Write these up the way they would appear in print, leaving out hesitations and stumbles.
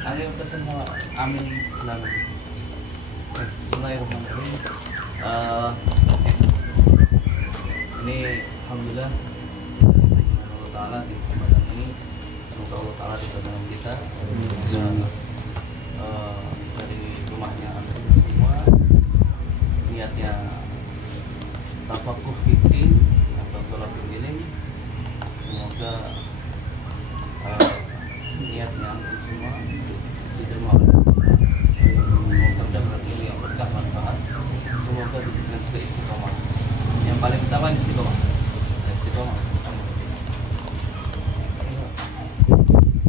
Ada yang pesen sama Amin bilang Bismillahirrahmanirrahim. Ini alhamdulillah Allah Ta'ala di kesempatan ini semoga Allah Ta'ala di dalam kita bisa dari rumahnya antum semua niatnya tafakuh fitin atau tolakul ilim, semoga niatnya antum semua diterima oleh Allah. Semoga dalam ini yang berkah manfaat, semoga diberikan istiqomah. Yang paling utama istiqomah. Istiqomah.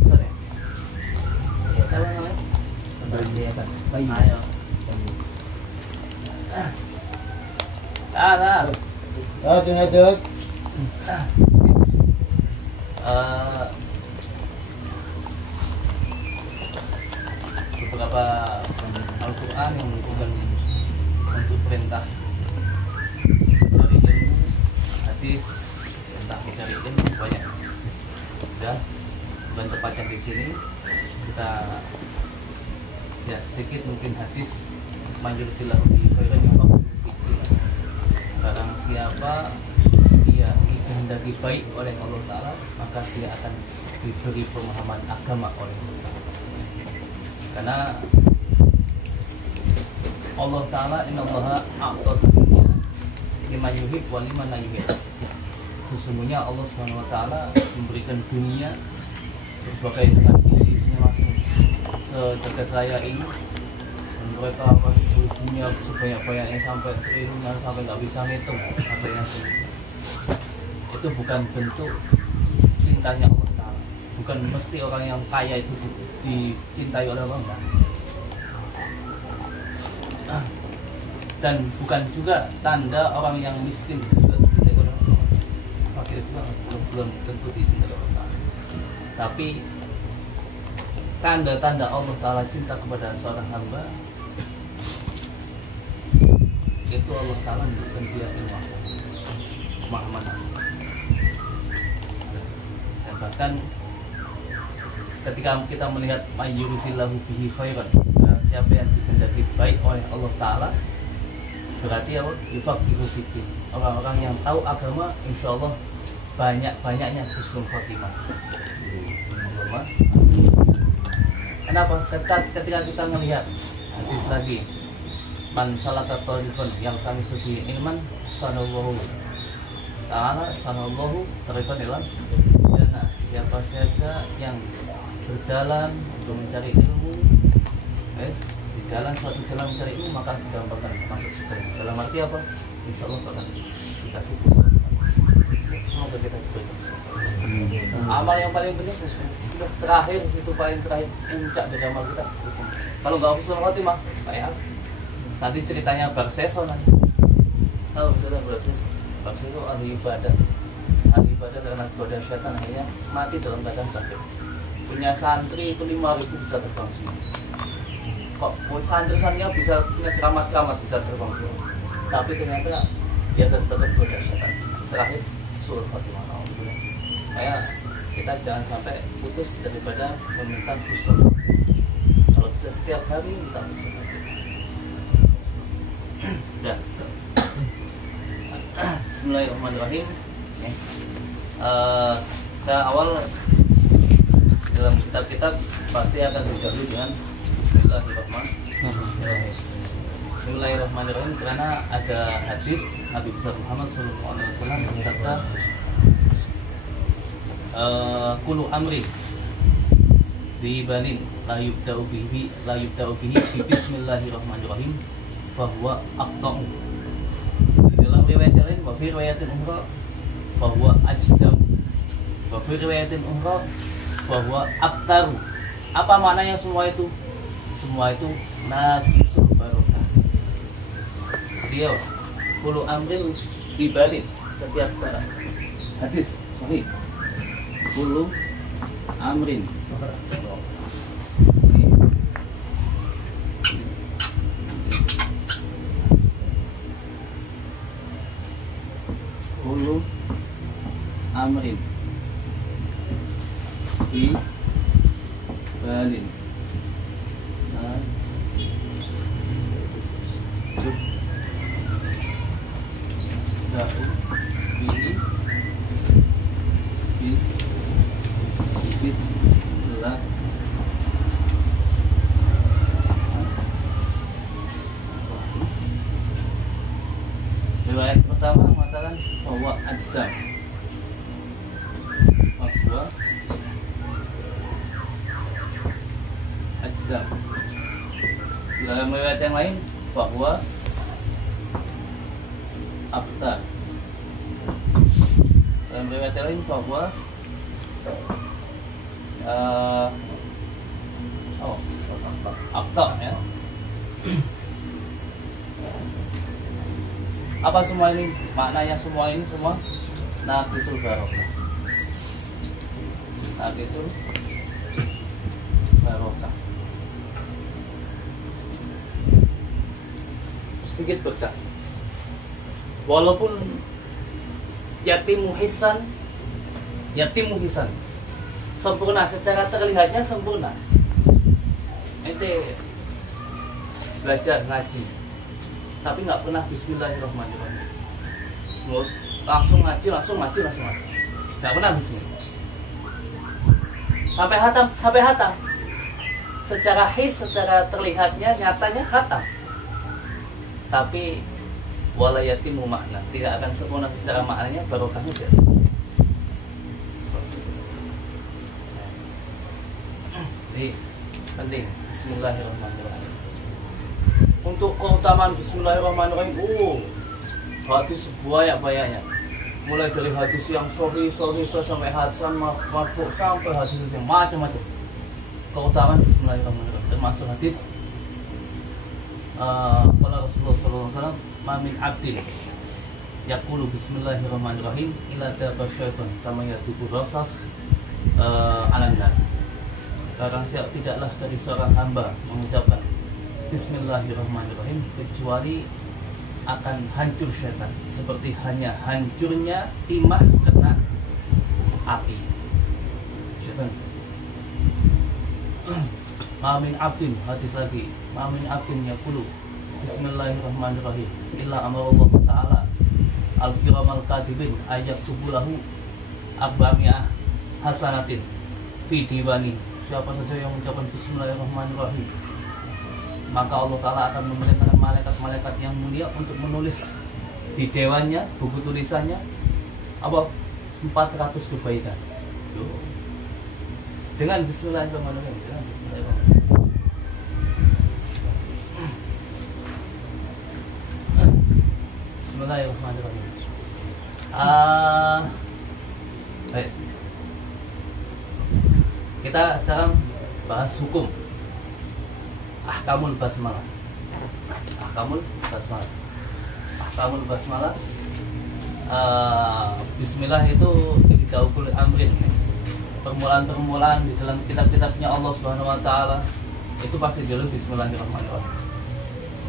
Besar ya? Apa namanya? Bayi. Ayo. Aduk. Beberapa Al-Quran yang menunjukkan untuk perintah mencari ilmu, hadis tentang mencari ilmu banyak. Sudah, dan tepatnya di sini kita ya sedikit mungkin hadis majuritillahu bi khairan yang barang siapa dia dikehendaki baik oleh Allah Ta'ala, maka dia akan diberi pemahaman agama oleh Allah Ta'ala. Karena Allah Ta'ala innallaha a'ta dunya liman yuhib wa liman la yuhib. Sesungguhnya Allah Subhanahu wa Ta'ala memberikan dunia berbagai dengan isi-isinya masing sejagat raya ini, dan mereka akan punya sebanyak-banyaknya sampai triliunan, sampai nggak bisa ngitung katanya. Itu bukan bentuk cintanya Allah Ta'ala. Bukan mesti orang yang kaya itu dicintai oleh Allah, dan bukan juga tanda orang yang miskin itu juga dicintai oleh Allah. Fakir itu belum tentu dicintai oleh Allah. Tapi tanda-tanda Allah Ta'ala cinta kepada seorang hamba itu Allah Ta'ala memberikan dia ilmu pemahaman, dan bahkan ketika kita melihat mayyuridillahu bihi khairan, siapa yang dikehendaki baik oleh Allah Ta'ala, berarti apa? Yufaqihu fiddin. Orang-orang yang tahu agama insyaallah banyak-banyaknya husnul khotimah. Kenapa? Ketika kita melihat hadis lagi, man salaka tariqan yang kami suci ilman sanallahu ta'ala sanallahu tariqan ilal jannah. Siapa saja yang berjalan untuk mencari ilmu, di jalan suatu jalan mencari ilmu, maka digampangkan masuk surga. Dalam arti apa? Insya Allah akan dikasih surga. Semoga kita diberikan surga. Amal yang paling penting terakhir, itu paling terakhir puncak dari amal kita. Kalau nggak husnul khotimah, kayak nanti ceritanya Barseso nanti. Tahu sudah Barseso? Barseso ahli ibadah karena goda syaitan akhirnya mati dalam keadaan kafir. Punya santri itu 5.000 bisa terbang semua. Kok santri-santrinya bisa punya keramat-keramat bisa terbang semua, tapi ternyata dia tetap goda syaitan. Terakhir suruh khotimah. Kayak kita jangan sampai putus daripada meminta husnul. Kalau bisa setiap hari minta husnul. Udah. Bismillahirrahmanirrahim. Kita awal dalam kitab-kitab pasti akan didahului dengan Bismillahirrahmanirrahim. Bismillahirrahmanirrahim, karena ada hadis Nabi besar Muhammad SAW bersabda, kulu amri di balin la yubda'u bihi bi bismillahirrahmanirrahim bahwa aqta'u. Di dalam riwayat lain, wa fi riwayatin ukhra bahwa ajdam, wa fi riwayatin ukhra bahwa aktaru. Apa maknanya semua itu? Semua itu naqisul barokah. Dia kulu amrin di balin, setiap barang. Hadis sahih. Kulu amrin kulu amrin di balin. Daun ini bibit belah riwayat pertama mengatakan bahwa ajdam dalam riwayat yang lain bahwa abtar. Dalam riwayat yang lain bahwa abtar ya. Apa semua ini? Maknanya semua ini semua naqisul barokah. Naqisul barokah. Sedikit berkah. Walaupun yatimu hisan sempurna, secara terlihatnya sempurna. Ente belajar ngaji tapi nggak pernah bismillahirrahmanirrahim, langsung ngaji nggak pernah bismillah sampai hatam secara secara terlihatnya nyatanya hatam, tapi walayatimu makna, tidak akan sempurna secara maknanya, barokahnya tidak. Jadi penting bismillahirrahmanirrahim. Untuk keutamaan bismillahirrahmanirrahim, hadis banyak-banyaknya. Mulai dari hadis yang sahih sampai hasan marfu sampai hadis yang macam-macam. Keutamaan bismillahirrahmanirrahim termasuk hadis qala Rasulullah sallallahu alaihi wasallam, "Ma min 'abdin yaqulu bismillahirrahmanirrahim illa daba syaitan kama yatubu rasas alan nar." Barang siapa tidaklah dari seorang hamba mengucapkan bismillahirrahmanirrahim kecuali akan hancur syaitan seperti hanya hancurnya timah kena api. Syaitan. Mamin abdin, hadis lagi, mamin abdin yaqulu bismillahirrahmanirrahim illa amarallah ta'ala al-kiramal katibin ayaktubulahu arba'mi'ah hasanatin fi diwani. Siapa saja yang mengucapkan bismillahirrahmanirrahim, maka Allah Ta'ala akan memerintahkan malaikat-malaikat yang mulia untuk menulis di dewannya, buku tulisannya apa 400 kebaikan dengan bismillahirrahmanirrahim. Bismillahirrahmanirrahim. Baik. Kita sekarang bahas hukum ahkamul basmalah. Bismillah itu ibtidaul amrin. Permulaan-permulaan di dalam kitab-kitabnya Allah Subhanahu wa taala itu pasti dulu bismillahirrahmanirrahim.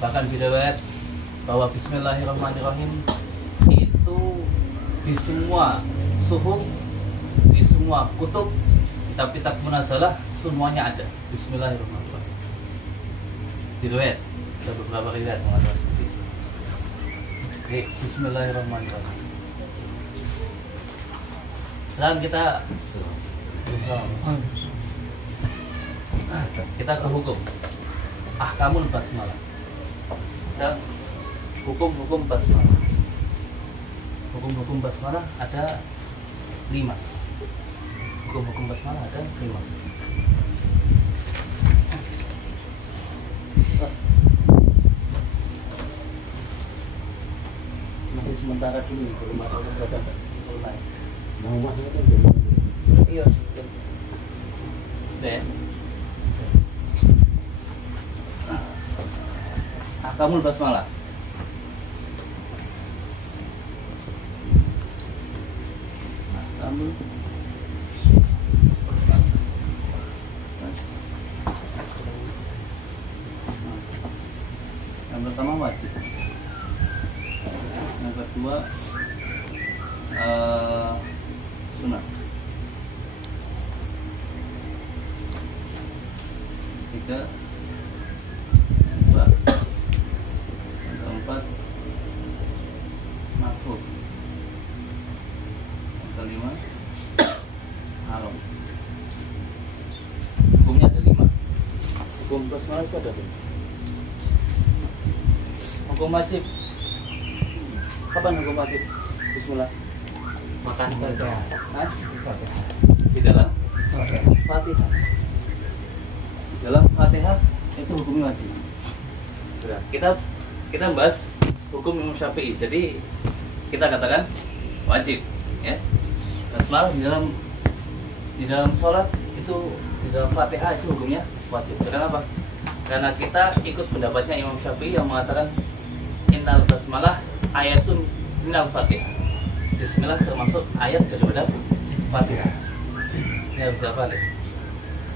Bahkan diriwayat bahwa bismillahirrahmanirrahim itu di semua suhuf, di semua kutub, kitab-kitab munazalah semuanya ada bismillahirrahmanirrahim. Diriwayat ada beberapa riwayat mengatakan seperti itu. Oke, bismillahirrahmanirrahim. Sekarang kita ke hukum ahkamul basmalah dan hukum-hukum basmalah. Hukum-hukum basmalah ada 5. Hukum-hukum basmalah ada 5. Nanti sementara dulu belum ada mulai. Mau masuk kan dulu. Iya. Ben. Ahkamul basmalah. Ahkamul yang pertama wajib. Yang kedua sunnah. ketiga ba. Yang keempat makruh. Yang kelima haram. Hukumnya ada 5. Hukum basmalah itu ada tuh. Hukum wajib. Kapan hukum wajib? Bismillah. Makan saja. Hah? Di dalam Fatihah. Dalam Fatihah itu hukumnya wajib. Sudah. Kita bahas hukum Imam Syafi'i. Jadi kita katakan wajib, ya. Basmalah di dalam sholat itu, di dalam Fatihah itu hukumnya wajib. Karena apa? Karena kita ikut pendapatnya Imam Syafi'i yang mengatakan innal basmalah ayatun minal Fatihah. Bismillah termasuk ayat daripada Fatihah. Ini harus dihafal.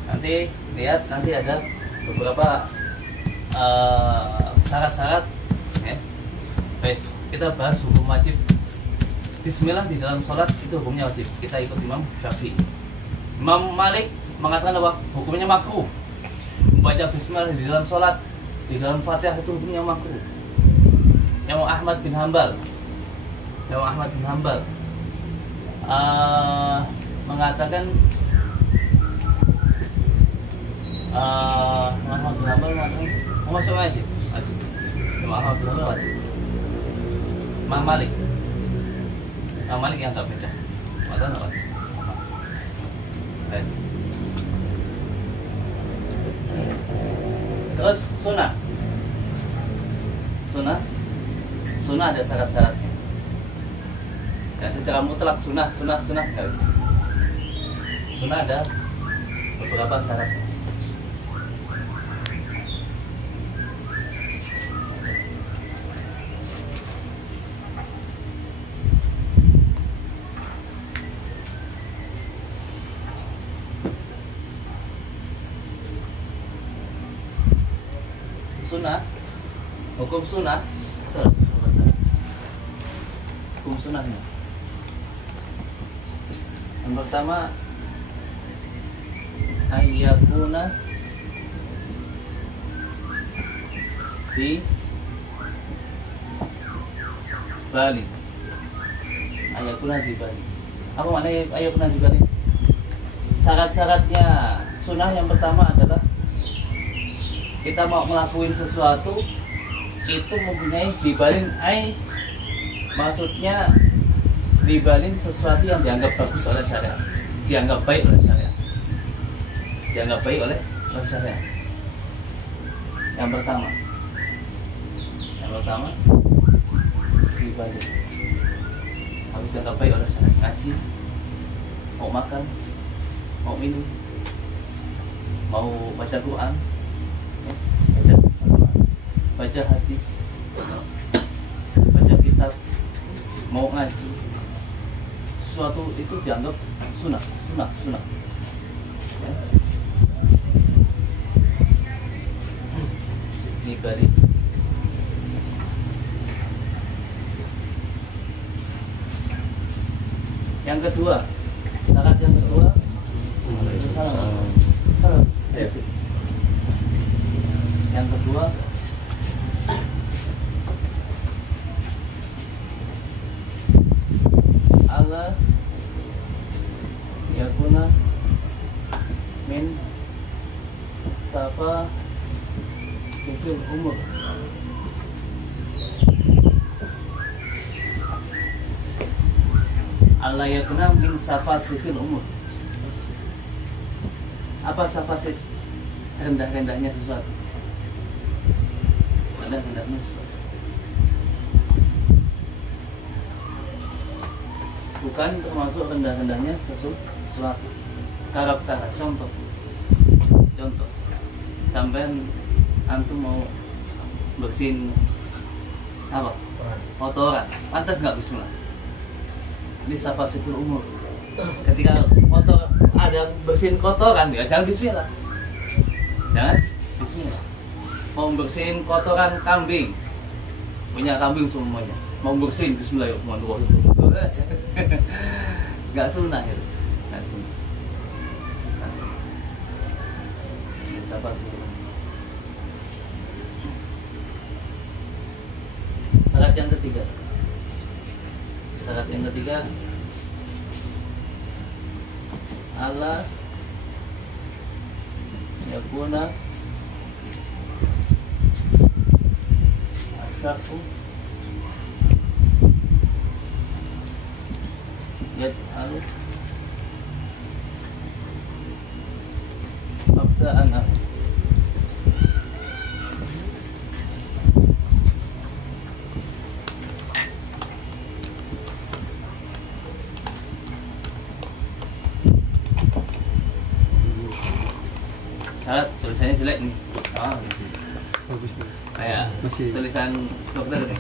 Nanti lihat, nanti ada beberapa syarat-syarat, ya. Baik, kita bahas hukum wajib. Bismillah di dalam sholat itu hukumnya wajib. Kita ikut Imam Syafi'i. Imam Malik mengatakan bahwa hukumnya makruh. Membaca Bismillah di dalam sholat, di dalam Fatihah itu hukumnya makruh. Imam Ahmad bin Hanbal mengatakan masuk wajib. Imam Ahmad bin Hanbal wajib. Imam Malik yang tak beda. Mengatakan wajib. Terus sunnah ada syarat-syaratnya. Dan secara mutlak sunnah nggak bisa. Sunnah ada beberapa syaratnya. Hukum sunnah hukum sunnahnya. Yang pertama, ayyakuna di Bali. Ayyakuna di Bali. Apa maknanya ayyakuna di Bali? Syarat-syaratnya sunnah yang pertama adalah kita mau ngelakuin sesuatu itu mempunyai dibalin maksudnya dibalin sesuatu yang dianggap bagus oleh syariat, dianggap baik oleh syariat, Yang pertama dibalin harus dianggap baik oleh syariat. Ngaji, mau makan, mau minum, mau baca Quran, baca hadis, baca kitab, mau ngaji, sesuatu itu dianggap sunnah. Ya. Dibalik. Yang kedua, syarat yang kedua, yang kedua Allah yakuna min safa sifil umur. Allah yakuna min safa sifil umur. Apa safa sif? Rendah-rendahnya sesuatu. Rendah-rendahnya sesuatu. Bukan termasuk rendah-rendahnya sesuatu. Karakter, contoh. Sampai antum mau bersihin apa? Kotoran. Pantas nggak bismillah? Ini safa sifil umur. Ketika kotor ada bersihin kotoran, ya jangan bismillah. Jangan bismillah. Mau bersihin kotoran kambing, punya kambing semuanya, mau bersihin bismillahirrahmanirrahim. Nggak sunnah itu, nggak sunnah. Ini safa sifil umur. yang ketiga. Syarat yang ketiga, Allah yakuna asyarku yaj'alu mabda'an. Syarat tulisannya jelek nih. Bagus nih. Kayak Masih. tulisan dokter nih.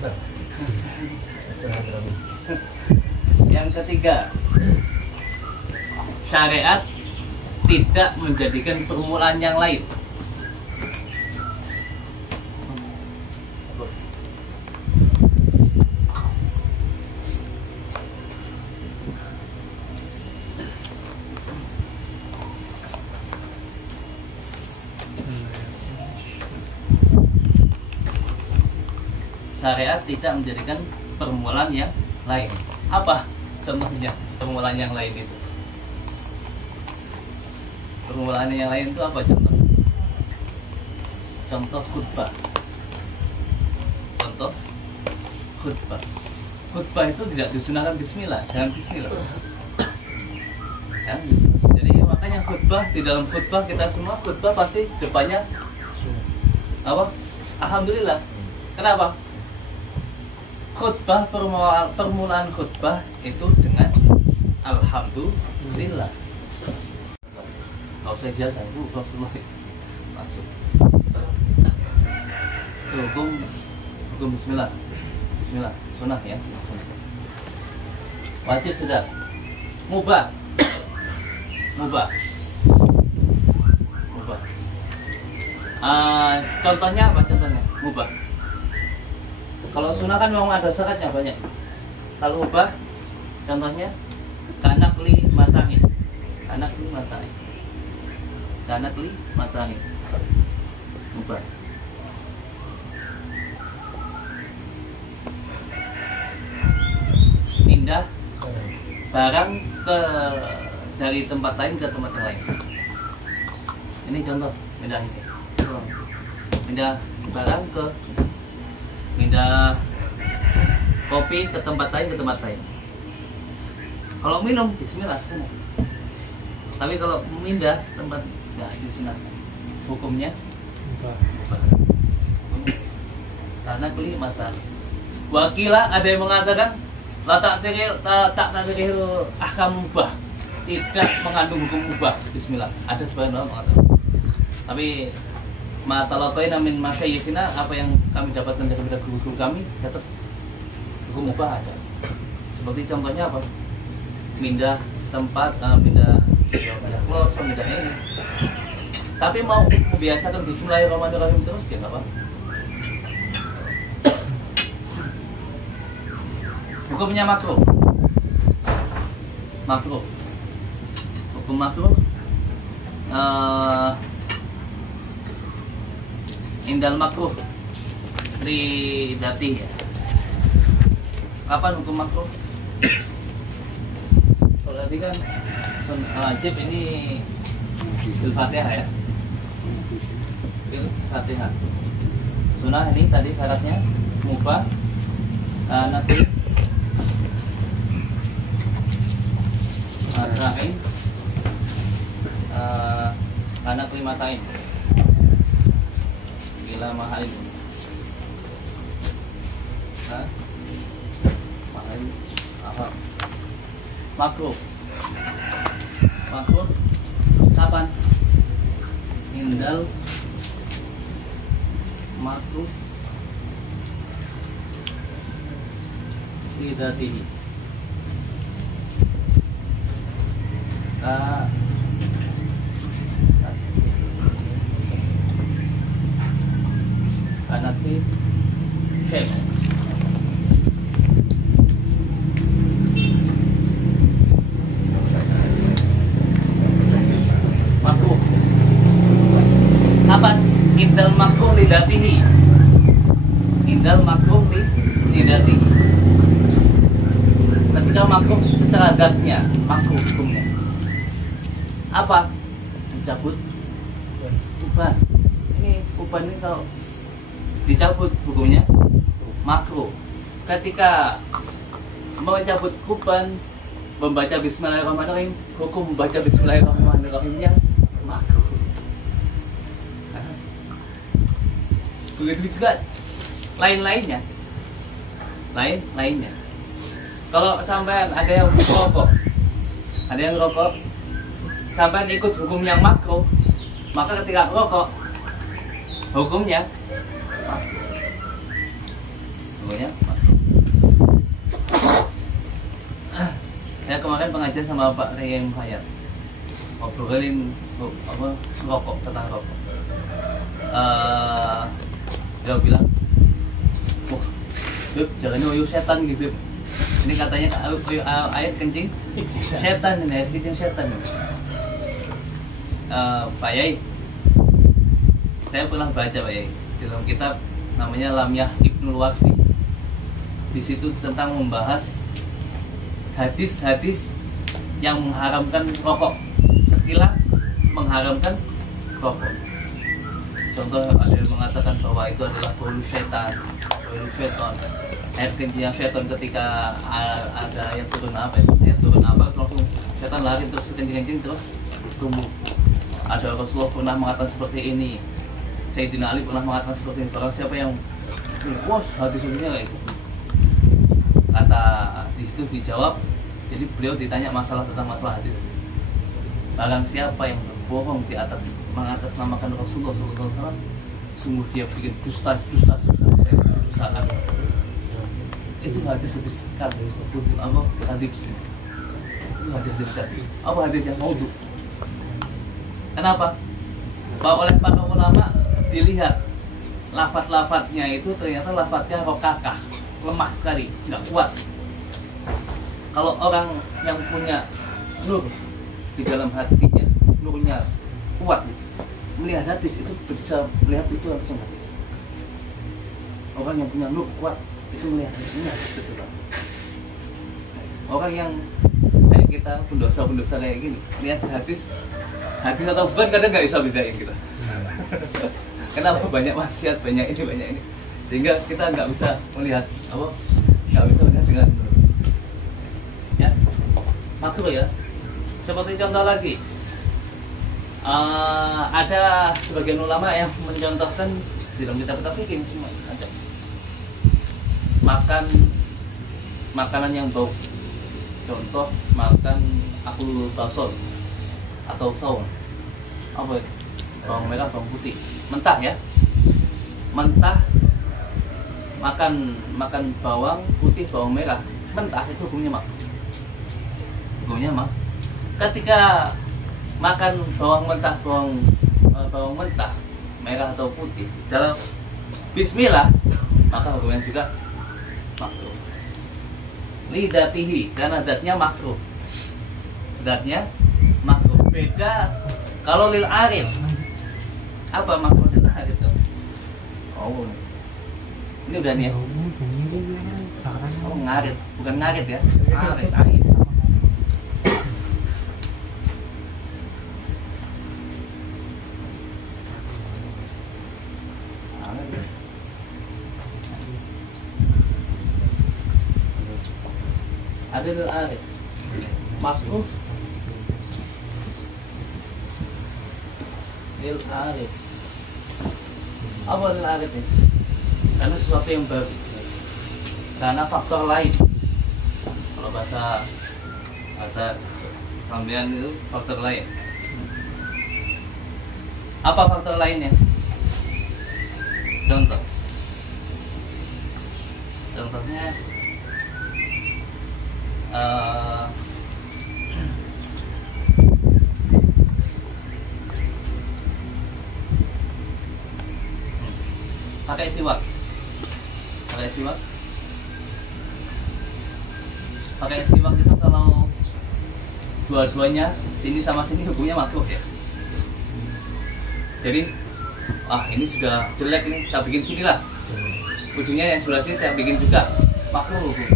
Yang ketiga, syariat tidak menjadikan permulaan yang lain. Syariat tidak menjadikan permulaan yang lain. Apa contohnya permulaan yang lain itu? Permulaan yang lain itu apa contoh? Contoh khutbah. Contoh khutbah. Khutbah itu tidak disunahkan bismillah, jangan bismillah. Ya, jadi makanya khutbah, di dalam khutbah kita semua khutbah pasti depannya apa? Alhamdulillah. Kenapa? Khutbah, permulaan khutbah itu dengan alhamdulillah. Nggak usah ijazah, Bu, Rasulullah langsung. Itu hukum bismillah. Bismillah, sunnah ya. Wajib sudah. Mubah. Mubah. Mubah. Contohnya apa contohnya? Mubah. Kalau sunnah kan memang ada syaratnya banyak. Kalau ubah, contohnya kanak li matangin, kanak li matangin, kanak li matangin, ubah. Pindah barang dari tempat lain ke tempat yang lain. Ini contoh pindah ini. Pindah barang ke pindah kopi ke tempat lain Kalau minum bismillah semua. Tapi kalau pindah tempat nggak disunahkan. Hukumnya karena keli mata. Wakilah ada yang mengatakan tak teril ahkam mubah, tidak mengandung hukum mubah. Bismillah. Ada sebagian orang mengatakan. Tapi matalatain min masyayikhina, apa yang kami dapatkan dari guru-guru kami tetap hukum mubah ada. Seperti contohnya apa? Pindah tempat, pindah close, pindah ini. Tapi mau membiasakan bismillahirrahmanirrahim terus dia nggak apa. Hukumnya makruh. Makruh. Hukum makruh. Indal makruh li dati ya. Kapan hukum makruh? Kalau tadi kan wajib ini Al-Fatihah ya. Al-Fatihah. Sunnah ini tadi syaratnya mubah, nanti matain, anak limatain. Gila mahalin. Mahalin apa? Makruh. Makruh kapan? Indal makruh lidatihi. Kanati syekh. Makruh kapan? Indal makruh lidatihi. Indal makruh didati. Ketika makruh secara zatnya, makruh hukumnya apa? Mencabut uban. Ini uban ini kalau dicabut hukumnya makruh. Ketika mencabut uban, membaca Bismillahirrahmanirrahim, hukum membaca Bismillahirrahmanirrahimnya makruh. Begitu juga lain-lainnya. Kalau sampean ada yang rokok, sampean ikut hukum yang makruh, maka ketika rokok hukumnya makruh. Saya kemarin pengajian sama Pak Raya Muhayyad, ngobrolin rokok, tentang rokok. Dia bilang, wah, Beb, jangan nyoyo setan gitu. Ini katanya air kencing setan, ini air kencing setan. Pak Yai, saya pernah baca Pak Yai dalam kitab namanya Lamyah Ibnul Wardi. Di situ tentang membahas hadis-hadis yang mengharamkan rokok, sekilas mengharamkan rokok. Contoh ada yang mengatakan bahwa itu adalah bolu setan, air kencing setan. Ketika ada yang turun apa langsung setan lari terus kencing terus tumbuh. Ada Rasulullah pernah mengatakan seperti ini, Sayyidina Ali pernah mengatakan seperti ini. Barang siapa yang hadis-hadisnya kayak itu, kata di situ dijawab. Jadi beliau ditanya tentang masalah hadis. Barang siapa yang berbohong di atas mengatasnamakan Rasulullah SAW, sungguh dia bikin dusta besar-besaran. Itu hadis kan apa hadis itu hadis kan apa hadis yang maudhu. Kenapa? Bahwa oleh para ulama dilihat lafaz-lafaznya itu ternyata lafaznya rokakah, lemah sekali, nggak kuat. Kalau orang yang punya nur di dalam hatinya, nurnya kuat, melihat hadis itu bisa melihat itu langsung hadis. Orang yang punya nur kuat itu melihat hadisnya betul. Orang yang kayak kita pendosa kayak gini, lihat hadis atau bukan kadang nggak bisa bedain kita. Kenapa banyak maksiat, banyak ini, sehingga kita nggak bisa melihat dengan nur. Ya, makruh ya. Seperti contoh lagi, ada sebagian ulama yang mencontohkan di dalam kitab-kitab fikih semua ada makanan yang bau. Contoh makan aklul basol atau saum, apa itu? Bawang merah, bawang putih, mentah ya, mentah. Makan bawang putih, bawang merah mentah itu hukumnya makruh. Ketika makan bawang mentah merah atau putih dalam bismillah, maka hukumnya juga makruh. Lidatihi, karena zatnya makruh. Beda kalau lil arif. Apa makruh lil arif? Oh, ini udah nih ya. Oh, ngarit, bukan ngarit ya. Ngarit, air. Ada lil arif. Makruh lil arif. Apa lil arif ini? Karena sesuatu yang baru. Karena faktor lain. Kalau bahasa sambian itu faktor lain. Apa faktor lainnya? Contohnya pakai siwak itu kalau dua-duanya sini sama sini hukumnya makruh ya. Jadi ini sudah jelek, ini kita bikin sini lah, ujungnya yang sebelah sini saya bikin juga. makruh hukum.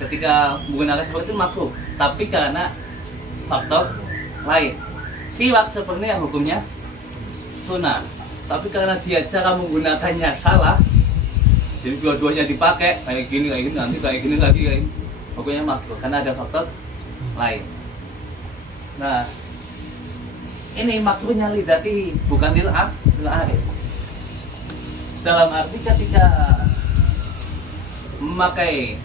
Ketika menggunakan seperti itu makruh, tapi karena faktor lain. Siwak sebenarnya hukumnya sunnah, tapi karena dia cara menggunakannya salah, jadi dua-duanya dipakai kayak gini nanti kayak gini lagi kayak gini, hukumnya makruh karena ada faktor lain. Nah, ini makruhnya lidati bukan lil arid. Dalam arti ketika memakai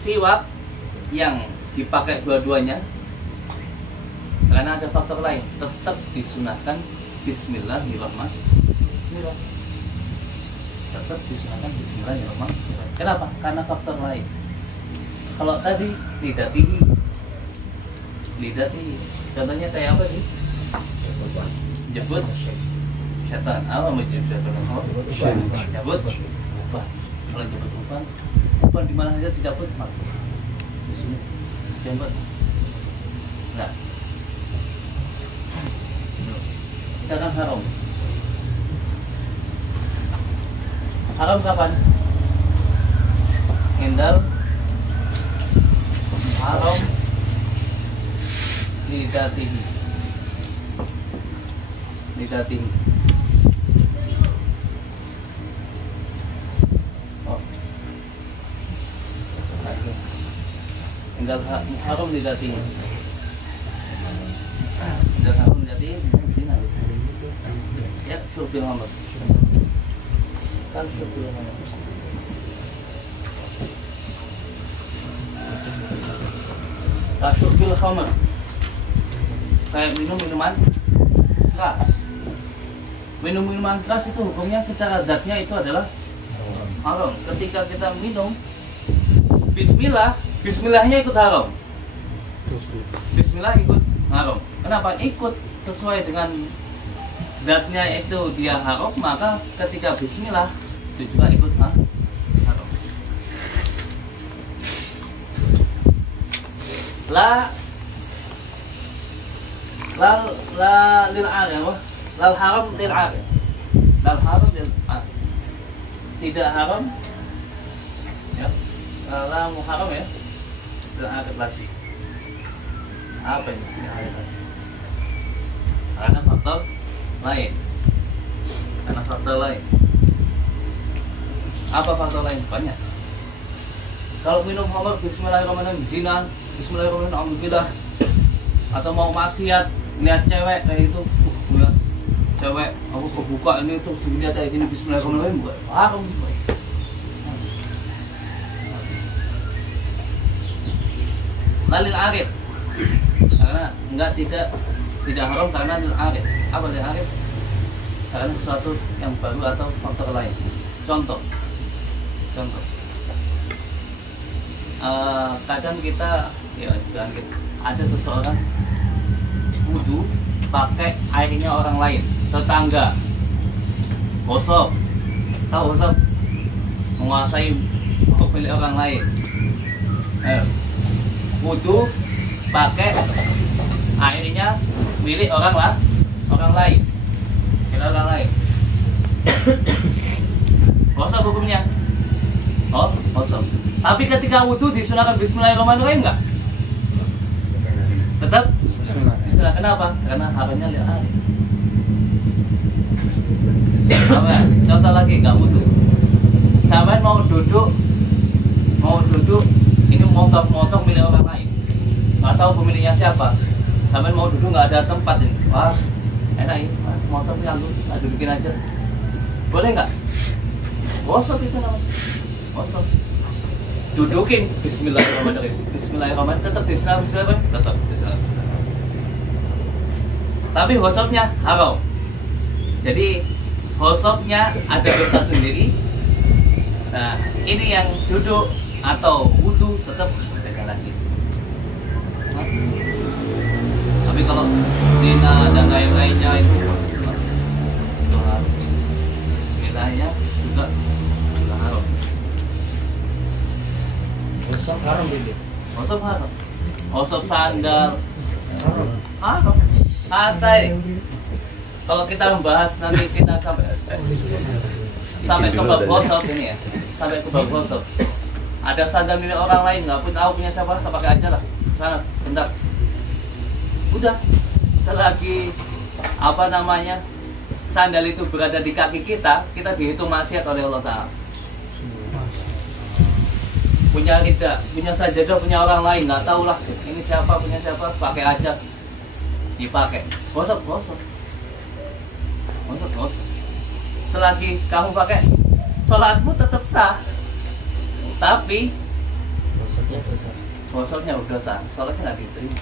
siwak yang dipakai dua-duanya karena ada faktor lain, tetap disunahkan bismillahirrahmanirrahim. Tetap disunahkan bismillahirrahmanirrahim. Kenapa? Karena faktor lain. Kalau tadi lidatihi, contohnya kayak apa sih? Jebut setan. Apa macam setan? Jebut upah. Kalau jebut upah di mana saja tidak pun mak. Di sini jebut. Nah, kita kan haram. Haram kapan? Endal haram lidatihi. Oh. Endal haram lidatihi. Endal haram lidatihi di sini. Ya, syurbil hamad. Kan syurbil hamad. Syurbil hamad. Kayak minuman keras. Minuman keras itu hukumnya secara zatnya itu adalah haram. Ketika kita minum bismillahnya ikut haram. Bismillah ikut haram. Kenapa? Ikut sesuai dengan zatnya itu dia haram, maka ketika bismillah itu juga ikut haram. La lil arid, lal haram lil arid. Lal haram lil arid. Tidak haram ya. La muharram ya. Lil arid lagi. Apa ini? Karena faktor lain. Apa faktor lain? Banyak. Kalau minum khamr bismillahirrahmanirrahim, zina, bismillahirrahmanirrahim, alhamdulillah. Atau mau maksiat, lihat cewek kayak itu, lihat cewek, aku buka ini terus dilihat kayak gini, bismillahirrahmanirrahim, bukan haram juga. Lalil arid, karena tidak haram karena lil arid. Apa lil arid? Karena sesuatu yang baru atau faktor lain. Contoh. Kadang kita ada seseorang wudu pakai airnya orang lain, tetangga, gosok, tahu gosok, menguasai milik orang lain, wudu pakai airnya milik orang lain, gosok hukumnya, gosok. Tapi ketika wudu disunahkan bismillahirrahmanirrahim enggak? Tetap disunahkan. Kenapa? Karena haramnya lil arid. Apa? Contoh lagi enggak wudu. Sampai mau duduk ini motor milik orang lain. Enggak tahu pemiliknya siapa. Sampai mau duduk enggak ada tempat ini. Wah, enak ini. Motornya dudukin aja. Boleh enggak? Gosok itu namanya. Gosok. Dudukin bismillahirrahmanirrahim. Tetap bismillahirrahmanirrahim. Tapi gosoknya haram. Jadi gosoknya ada dosa sendiri. Nah, ini yang duduk atau wudu tetap beda lagi. Tapi kalau zina dan lain-lainnya itu haram. Bismillahnya juga haram. Gosok haram gitu. Gosok haram. Gosok sandal haram. Santai. Kalau kita membahas nanti kita sampai ke bab gosok ini ya. sampai ke bawah gosok. Ada sandal milik orang lain, nggak pun tahu punya siapa, tak pakai aja lah. Sana, bentar. Udah, selagi apa namanya sandal itu berada di kaki kita dihitung maksiat oleh Allah Ta'ala. Punya tidak, punya sajadah punya orang lain, nggak tahu lah ini siapa, punya siapa, pakai aja, dipakai, gosok. Selagi kamu pakai, sholatmu tetap sah, tapi gosoknya udah sah, sholatnya nggak diterima.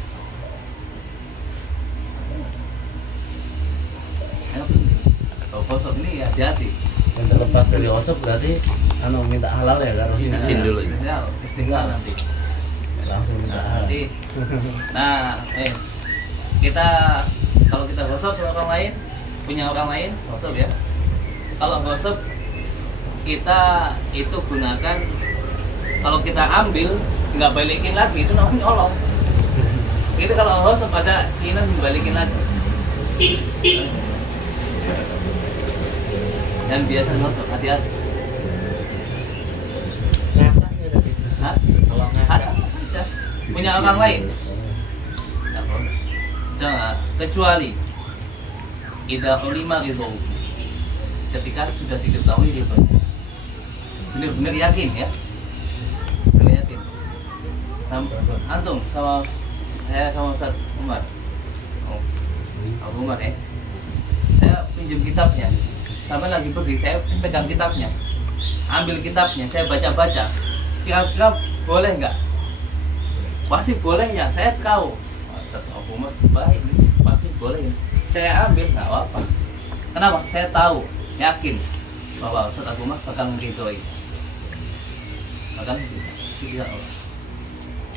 Kalau gosok ini ya hati-hati. Yang terlepas dari gosok berarti minta halal ya kan? Izin dulu. Istighfar nanti. Langsung minta halal. Nanti. Nah, kita kalau kita gosok sama orang lain, punya orang lain, gosok ya. Kalau gosok kita itu gunakan, kalau kita ambil nggak balikin lagi itu namanya nyolong. Itu kalau gosok pada keinginan dibalikin lagi. Dan biasa gosok, hati-hati. Hah? Ada aja. Punya orang lain. Jangan, kecuali idza ulima ridho. Ketika sudah diketahui ridho. Benar-benar yakin ya. Benar yakin. Antum sama saya sama Ustaz Umar. Abu Umar ya. Saya pinjam kitabnya. Sampai lagi pergi, saya pegang kitabnya, ambil kitabnya, saya baca-baca. Kira-kira boleh nggak? Pasti boleh ya, saya tahu. Ustaz Abu Umar baik, pasti boleh. Saya ambil, nggak apa-apa. Kenapa? Saya tahu, yakin bahwa Ustaz Abu Umar bakal mengridhoi. Bakal tidak Allah.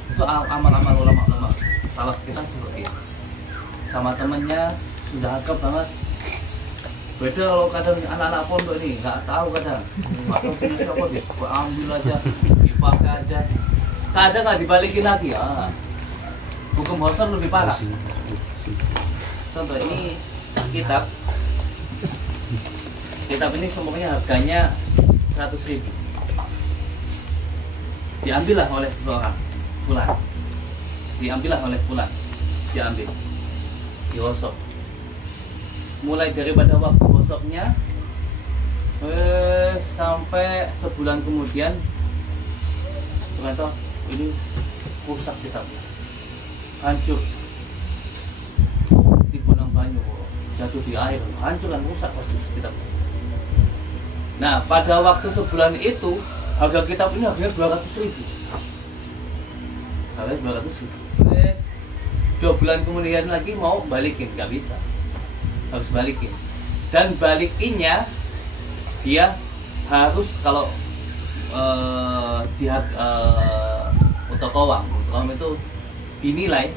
Itu amal-amal ulama-ulama salaf kita seperti itu. Sama temennya sudah akrab banget. Beda kalau kadang anak-anak pondok ini nggak tahu kadang punya siapa dia, ambil aja, dipakai aja, kadang nggak dibalikin lagi. Hukum gosok lebih parah. Contoh ini kitab ini semuanya harganya 100.000, diambillah oleh seseorang, fulan, diambil, digosok. Mulai daripada waktu gosoknya sampai sebulan kemudian ternyata ini rusak kitabnya, hancur, dibonang banyu, jatuh di air, hancur dan rusak pasti kitabnya. Nah pada waktu sebulan itu harga kitab ini harganya 200.000. Harganya 200.000. 2 bulan kemudian lagi mau balikin, nggak bisa, harus balikin. Dan balikinnya dia harus kalau utokowam itu dinilai,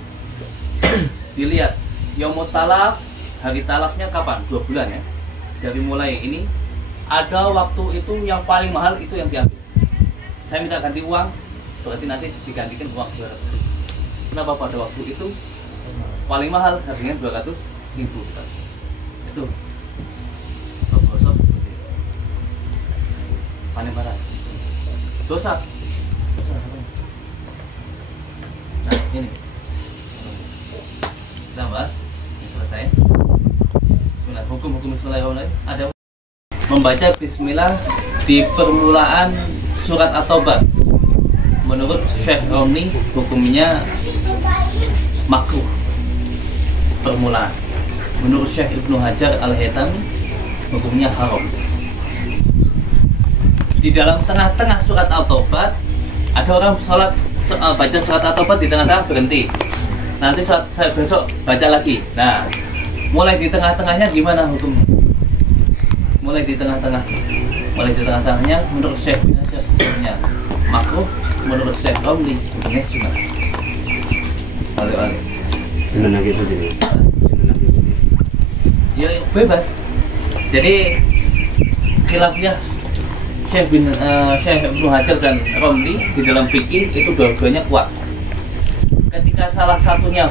dilihat yaumut talaf, hari talafnya kapan, 2 bulan ya, dari mulai ini ada waktu itu yang paling mahal itu yang diambil. Saya minta ganti uang, berarti nanti digantikan uang 200.000. Kenapa pada waktu itu paling mahal harganya 200.000 itu gosok paling parah dosa. Nah ini kita bahas, ini selesai. Bismillah, hukum Bismillahirrahmanirrahim. Ada membaca Bismillah di permulaan surat At-Taubah. Menurut Syekh Romli hukumnya makruh permulaan. Menurut Syekh Ibnu Hajar Al-Haytami hukumnya haram. Di dalam tengah-tengah surat At-Taubah ada orang baca surat At-Taubah di tengah-tengah berhenti. Nanti saya besok baca lagi. Nah, mulai di tengah-tengahnya gimana hukumnya? Mulai di tengah-tengahnya menurut Syekh Ibnu Hajar hukumnya makruh. Menurut Syekh Romli hukumnya sunat. Balik. Sunat gitu jadi. Ya bebas. Jadi khilafnya Syekh Ibnu Hajar dan Romli di dalam fikih itu dua-duanya kuat. Ketika salah satunya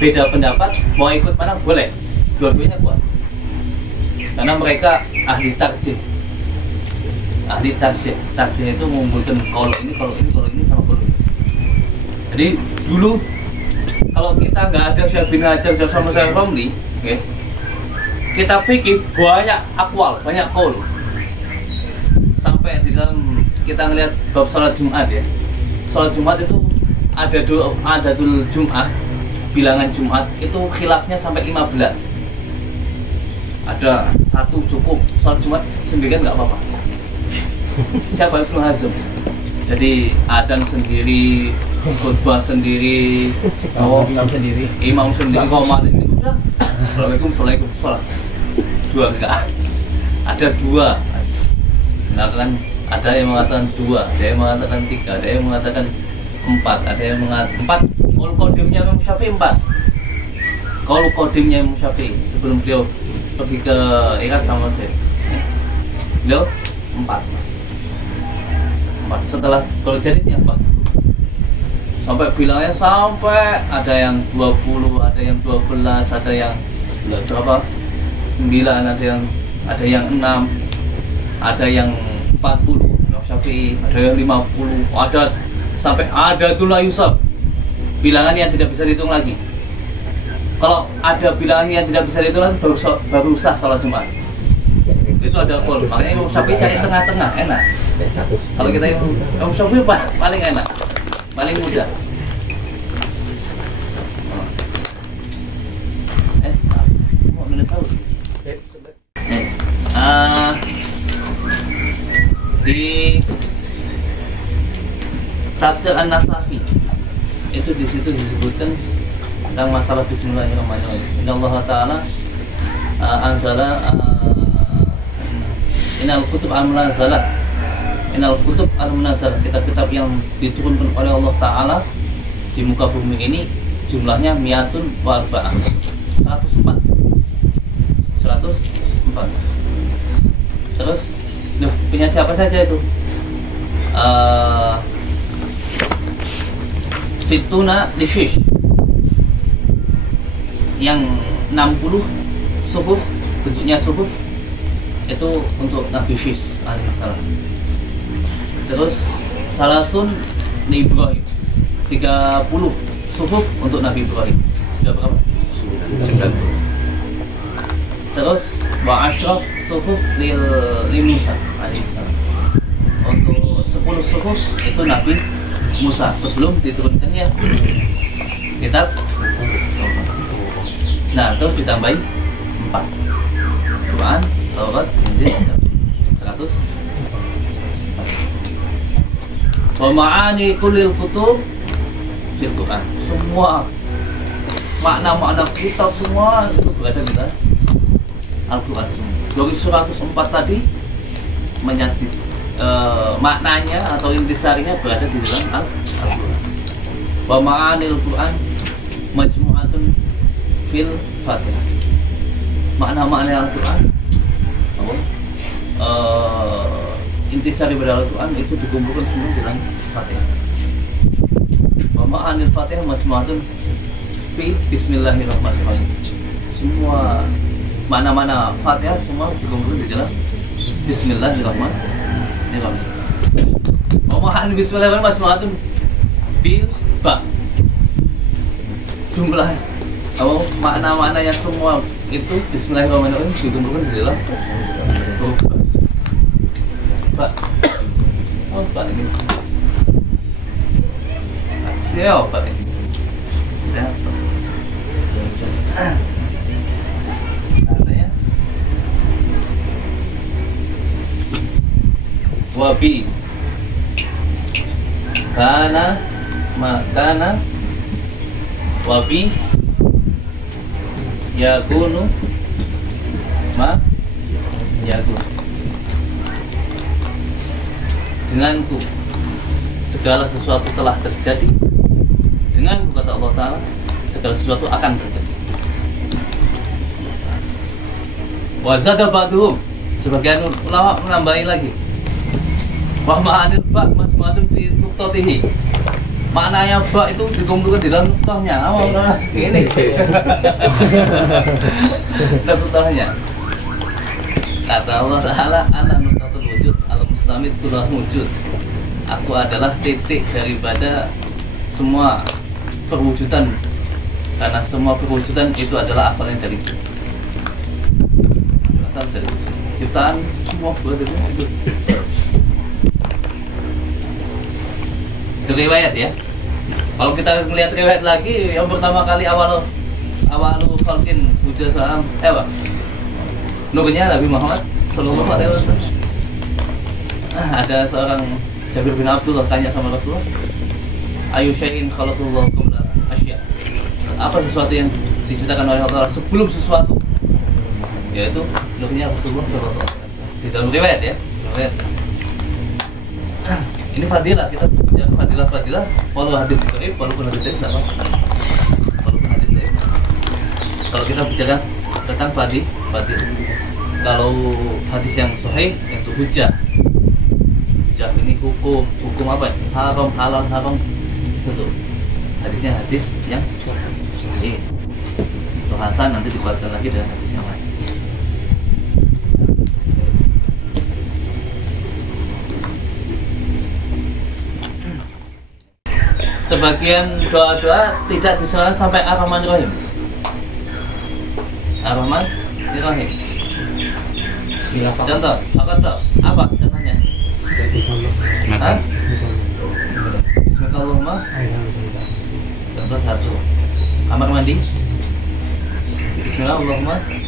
beda pendapat, mau ikut mana boleh, dua-duanya kuat. Karena mereka ahli tarjih. ahli tarjih. Tarjih itu mengumpulkan kalau ini sama kalau ini. Jadi dulu kalau kita nggak ada Syekh bin Hajar sama Syekh Romli, okay, kita pikir banyak akwal, banyak kaul. Sampai di dalam kita ngelihat bab salat Jumat ya. Salat Jumat itu ada dulu Jumat, bilangan Jumat itu khilafnya sampai 15. Ada satu cukup, salat Jumat sendirian nggak apa-apa. Siapa Ibnu Hazm? Jadi adzan sendiri, khutbah sendiri, imam sendiri, qomat sendiri. Udah. Assalamualaikum, sholat. Dua enggak. Ada dua. Mengatakan ada yang mengatakan dua, ada yang mengatakan tiga, ada yang mengatakan empat, ada yang mengatakan empat. Qaul qadimnya Imam Syafi'i 4. Qaul qadimnya Imam Syafi'i sebelum beliau pergi ke Irak sama saya. Beliau 4 masih. 4. Setelah kalau jadidnya 4. Sampai bilangnya sampai ada yang 20, ada yang 12, ada yang berapa? 9, ada yang 6, ada yang 40, Imam Syafi'i, ada yang 50, ada sampai ada tuh la yusab. Bilangan yang tidak bisa dihitung lagi. Kalau ada bilangan yang tidak bisa dihitung lagi baru sah salat Jumat. Itu ada pol. Makanya Imam Syafi'i cari tengah-tengah, enak. Kalau kita Imam Syafi'i paling enak, paling mudah. Mau minum tahu? Di tafsir An-Nasafi itu di situ disebutkan tentang masalah Bismillahirrahmanirrahim. Innallaha ta'ala anzala innal kutub al-munazzalah, innal kutub al-munazzalah, kitab-kitab yang diturunkan oleh Allah Ta'ala di muka bumi ini jumlahnya mi'atun wa arba'ah, 104. Terus punya siapa saja itu? Situna lishish yang 60 suhuf, bentuknya suhuf itu untuk Nabi Shish alaihissalam. Terus salasun Nabi Ibrahim, 30 suhuf untuk Nabi Ibrahim. Sudah berapa? 90. Terus wa asyraf suhuf lil Musa alaihissalam. Untuk 10 suhuf itu Nabi Musa sebelum diturunkannya kitab. Nah, terus ditambahi 4. Quran, Taurat, Injil 100. Wa ma'ani kullil kutub fil Quran. Semua makna-makna kitab semua itu berada di dalam Al-Quran semua. Dari 104 tadi menyatu maknanya atau intisarinya berada di dalam Al-Quran. Wa ma'anil Quran majmu'atun fil Fatihah. Makna-makna Al-Quran intisari pada Al-Quran itu dikumpulkan semua di dalam Fatihah. Wa ma'anil Fatihah majmu'atun fi Bismillahirrahmanirrahim. Semua mana-mana Fatihah semua dikumpulkan di dalam Bismillahirrahmanirrahim. Omongan Bismillahirrahmanirrahim masmu'atun bil ba. Jumlah makna-makna yang semua itu Bismillahirrahmanirrahim dikumpulkan di dalam ba. Oh, ba ini. Siapa ini? Siapa? Wabi kana makana wabi yakunu ma yakun. Denganku segala sesuatu telah terjadi, denganku kata Allah Ta'ala segala sesuatu akan terjadi. Wa zada ba'duhum, sebagian ulama menambahi lagi. Wa ma'anil ba' majmu'atun fi nuqtatihi. Maknanya ba itu dikumpulkan di dalam nuqtahnya. Ini. Nuqtahnya. Kata Allah Ta'ala ana nuqtatul wujud al-muslim mustamid kullah wujud. Aku adalah titik daripada semua perwujudan, karena semua perwujudan itu adalah asalnya dari ciptaan semua buat itu riwayat ya. Kalau kita melihat riwayat lagi, yang pertama kali awal khalqin wujud salam nurnya Nabi Muhammad Sallallahu Alaihi Wasallam. Ada seorang Jabir bin Abdullah tanya sama Rasulullah, ayu syai'in khalaqallahu qabla asya, apa sesuatu yang diciptakan oleh Allah sebelum sesuatu, yaitu nurnya Rasulullah Sallallahu Alaihi Wasallam. Di dalam riwayat ya, riwayat. Ini fadilah, kita bicara fadilah walau hadis dhaif, walaupun hadis dhaif enggak apa-apa. Walaupun hadis dhaif. Kalau kita bicara tentang fadilah, kalau hadis yang sahih itu hujjah. Hujjah ini hukum apa? Haram, halal, haram. Itu tuh. Hadisnya hadis yang sahih. Itu hasan, nanti dikuatkan lagi dengan hadis yang lain. Sebagian doa-doa tidak diserahkan sampai Ar-Rahmanir-Rahim. Ar-Rahmanir-Rahim. Contoh, apa contohnya? Hah? Bismillahirrahmanirrahim. Contoh satu. Kamar mandi. Bismillahirrahmanirrahim.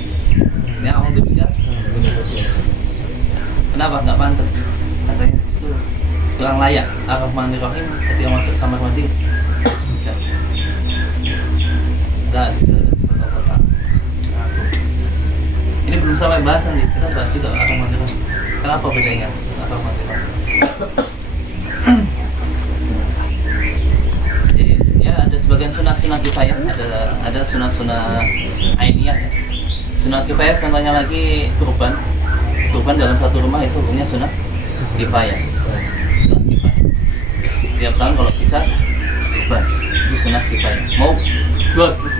Ya Allah demikian. Kenapa nggak pantas? Katanya di situ kurang layak. Ar-Rahmanir-Rahim ketika masuk kamar mandi. Enggak ini belum sampai bahasan nih, kita bahas juga Ar-Rahmanir-Rahim. Kenapa bedanya Ar-Rahmanir-Rahim? Ya ada sebagian sunah kifayah, ada sunah ainiyah ya. Sunah kifayah contohnya lagi kurban dalam satu rumah itu hukumnya sunah kifayah. Setiap tahun kalau bisa kurban itu sunah kifayah.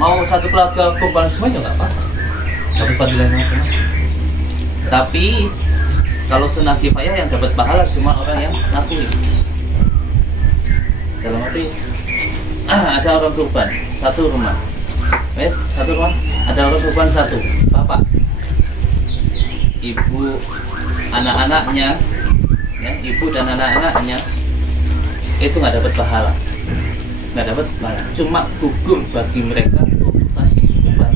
Mau satu keluarga kurban semua juga nggak apa-apa. Tapi fadilahnya semua. Tapi kalau sunnah kifayah yang dapat pahala cuma orang yang ngakui. Dalam arti ada orang kurban satu rumah, satu rumah ada orang kurban satu, bapak, ibu, anak-anaknya, ya, ibu dan anak-anaknya itu nggak dapat pahala, cuma gugur bagi mereka untuk tadi kurban.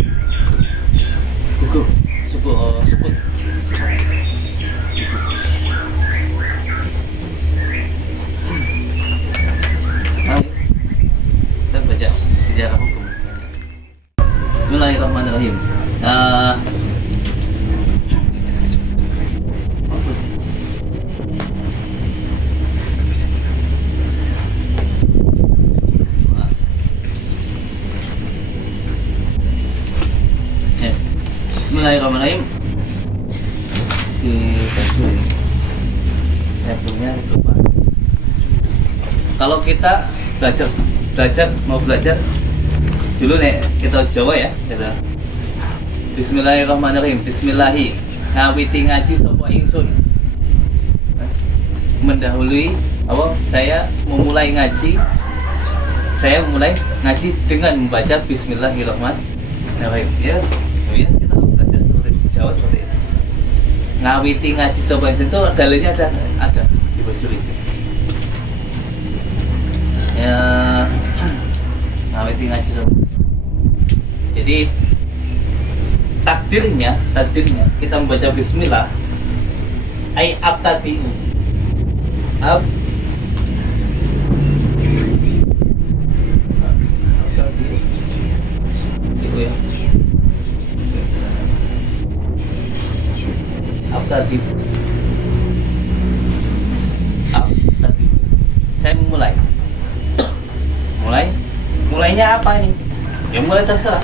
Gugur, sukut. Kita baca sejarah hukum. Bismillahirrahmanirrahim. Bismillahirrahmanirrahim. Kalau kita mau belajar dulu nih, kita Jawa ya, kita. Bismillahirrahmanirrahim. Bismillahi ngawiti ngaji sapa ingsun. Mendahului apa? Saya memulai ngaji dengan membaca Bismillahirrahmanirrahim. Ya, kita belajar seperti Jawa seperti itu. Ngawiti ngaji sapa ingsun itu dalilnya ada di baju itu. Ya, ngawiti ngaji sapa. Jadi takdirnya kita membaca bismillah ai abtadi'u gitu ya, abtadi'u saya mulainya apa ini ya, mulai terserah.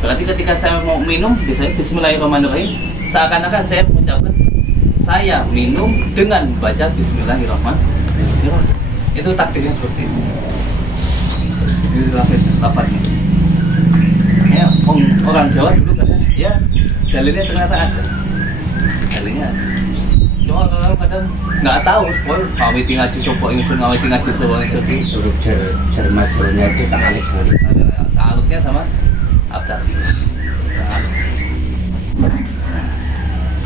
Berarti ketika saya mau minum, biasanya Bismillahirrahmanirrahim, seakan-akan saya mengucapkan saya minum dengan membaca Bismillahirrahmanirrahim. Itu takdirnya seperti itu. Itu lafaznya. Ya, orang Jawa dulu katanya, ya dalilnya ternyata ada. Dalilnya ada. Cuma kadang nggak tahu, pokoknya ngawiti ngaji sopo ingsun ngawiti ngaji sopo ingsun di Huruf jar-majrurnya aja tak alik-alik. alutnya sama abdal.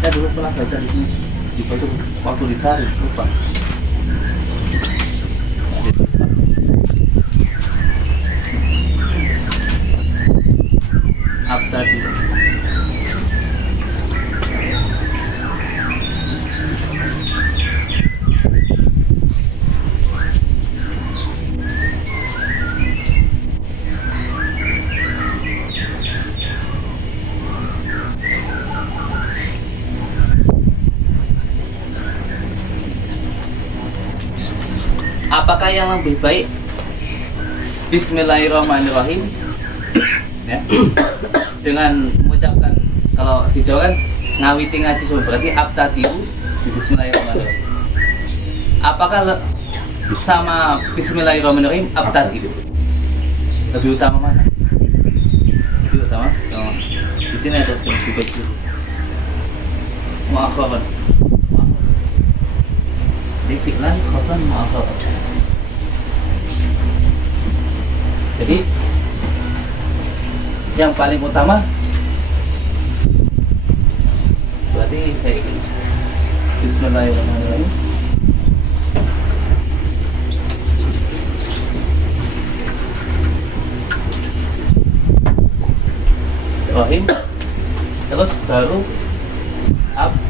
Saya dulu pernah baca di sini di waktu ditarik lupa. Abdal. Apakah yang lebih baik Bismillahirrahmanirrahim ya, dengan mengucapkan, kalau di Jawa kan ngawiti ngaji berarti abtadiu di Bismillahirrahmanirrahim. Apakah sama Bismillahirrahmanirrahim abtadiu lebih utama mana? Lebih utama? Oh, di sini ada yang dibaca. Mu'akhkharan. Di fi'lan khosan mu'akhkharan. Jadi yang paling utama berarti kayak gini. Bismillahirrahmanirrahim. Rahim. Terus baru abta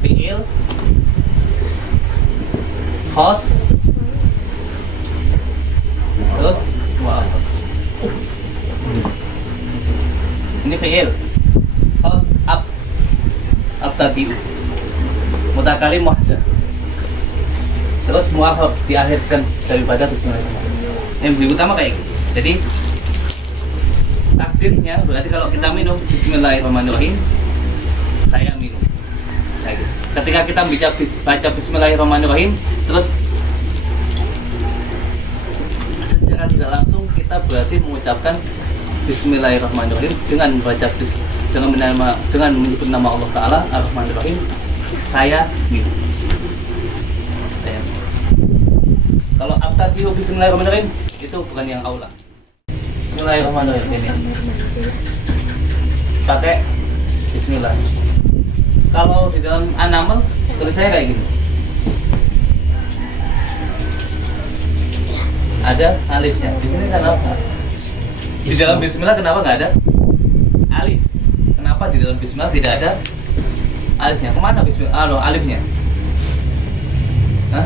fi'il khos, terus wow. Ini fi'il khos abtadi'u mutakalim muhadzab, terus muakhir diakhirkan daripada bismillahirrahmanirrahim. Yang lebih utama kayak gitu. Jadi takdirnya berarti kalau kita minum bismillahirrahmanirrahim, saya minum kayak gitu. Ketika kita baca bismillahirrahmanirrahim, terus secara tidak langsung kita berarti mengucapkan bismillahirrahmanirrahim dengan membaca dengan menyebut nama Allah Ta'ala Ar-Rahmanir-Rahim. Saya minum. Kalau abtadiu bismillahirrahmanirrahim itu bukan yang aula. Bismillahirrahmanirrahim ini pakai bismillah. Kalau di dalam An-Naml tulisannya kayak gini. Ada alifnya. Di sini kenapa? Di dalam bismillah kenapa nggak ada alif? Kenapa di dalam bismillah tidak ada alifnya? Kemana bismillah? Alifnya? Hah?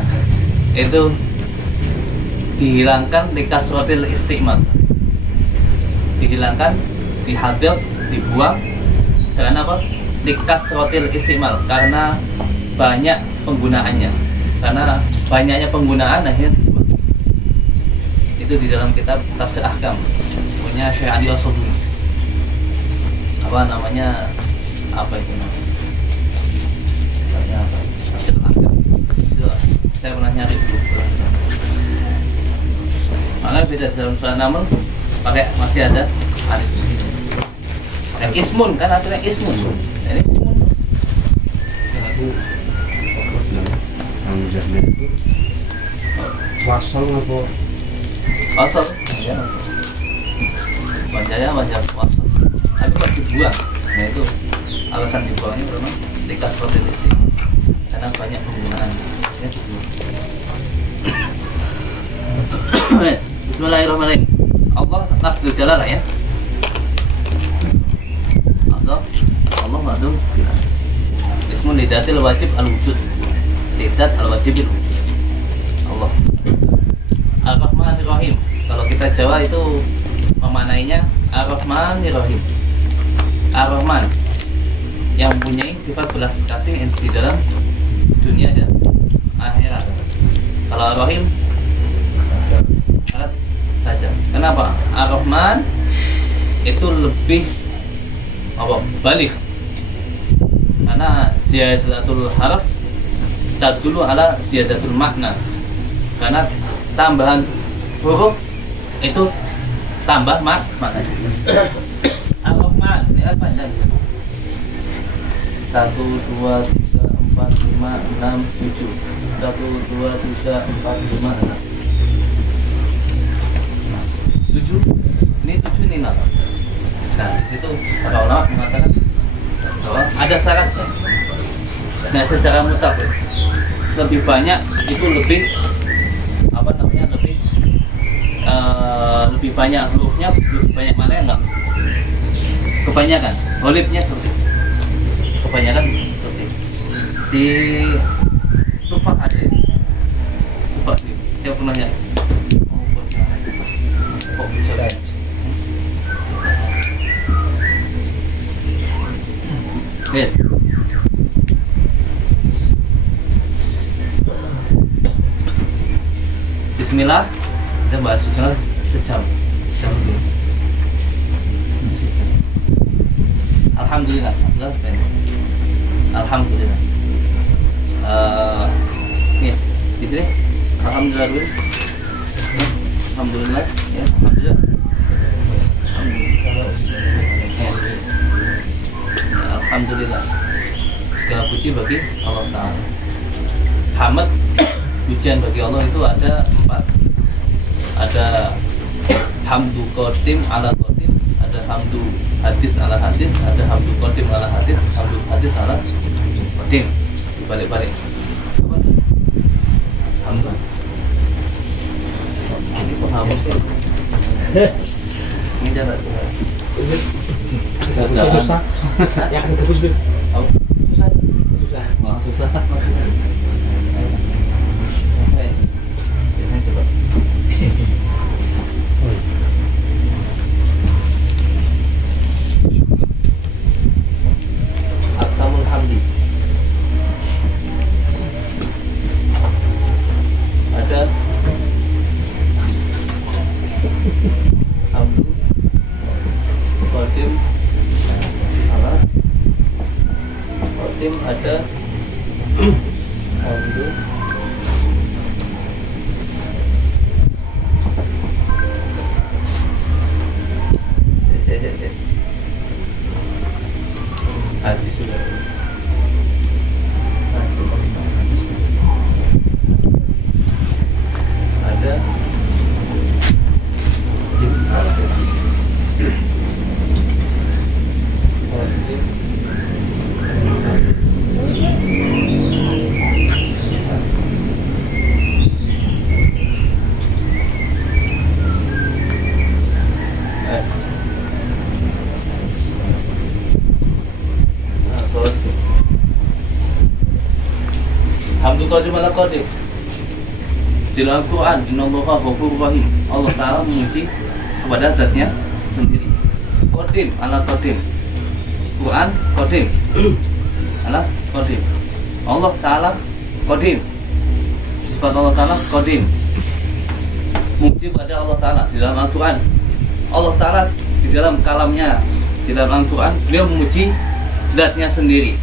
Itu dihilangkan di kasrotil istiqmal. Dihilangkan, dihadaf, dibuang. Karena apa? Kasrotil istimal, karena banyak penggunaannya, karena banyaknya penggunaan akhirnya itu di dalam kitab Tafsir Ahkam punya Syekh Ali As-Suduni, apa namanya, apa itu namanya, Tafsir Ahkam itu saya pernah nyari dulu. Makanya beda dalam surah Naml pakai masih ada alif. Dan ismun kan hasilnya ismun. Ini ismun. Wasal apa? Wasal. Ya. Bacanya baca wasal. Tapi kok dibuang? Nah itu alasan dibuangnya memang dikas potensi. Karena banyak penggunaan. Ya dibuang. Bismillahirrahmanirrahim. Allah lafzul jalalah ya. Allah ma'dum ismun lidatil wajib al-wujud, lidat al-wajib al-wujud Allah. Ar-Rahmanir-Rahim, kalau kita Jawa itu memanainya Ar-Rahmanir-Rahim. Ar-Rahman yang mempunyai sifat belas kasih di dalam dunia dan akhirat. Kalau Ar-Rahim saja. Kenapa? Ar-Rahman itu lebih balik, karena ziyadatul harf tadullu ala ziyadatul makna, karena tambahan huruf itu tambah maknanya. Ar-Rahman ini kan panjang. 1, 2, 3, 4, 5, 6, 7. 1, 2, 3, 4, 5, 6. 7. Ini 7 ini nama. Nah, di situ para ulama mengatakan bahwa ada syaratnya. Nah, secara mutlak lebih banyak itu lebih apa namanya lebih banyak hurufnya, lebih banyak mana yang enggak mesti. Kebanyakan holifnya seperti itu. Kebanyakan seperti itu. Di Tufah ada ini. Tufah sih. Saya pernah ya. Oh, bisa. Yes. Bismillah. Kita bahas Bismillah sejam lebih. Alhamdulillah. Alhamdulillah. Nih di sini. Alhamdulillah dulu. Alhamdulillah. Ya, alhamdulillah. Alhamdulillah. Segala puji bagi Allah Ta'ala. Hamd, pujian bagi Allah itu ada 4. Ada hamdu qadim ala qadim, ada hamdu hadis ala hadis, ada hamdu qadim ala hadis, hamdu hadis ala qadim. Balik-balik. Apa itu? Hamdu. Ini kok hamus ya? Ini jangan. Susah. Yang bagus dulu. Susah. Susah. Wah, susah. Ini coba. Aksamul hamdi. Ada hamdu qadim ala qadim, ada hamdu hadis sudah. Ada hamdu qadim ala qadim. Di dalam Quran, innallaha ghafurur rahim. Allah Ta'ala memuji kepada zatnya sendiri. Qadim ala qadim. Quran qadim ala qadim. Allah Ta'ala qadim. Sifat Allah Ta'ala qadim. Memuji kepada Allah Ta'ala di dalam Al-Quran. Allah Ta'ala di dalam kalamnya, di dalam Al-Quran, beliau memuji zatnya sendiri.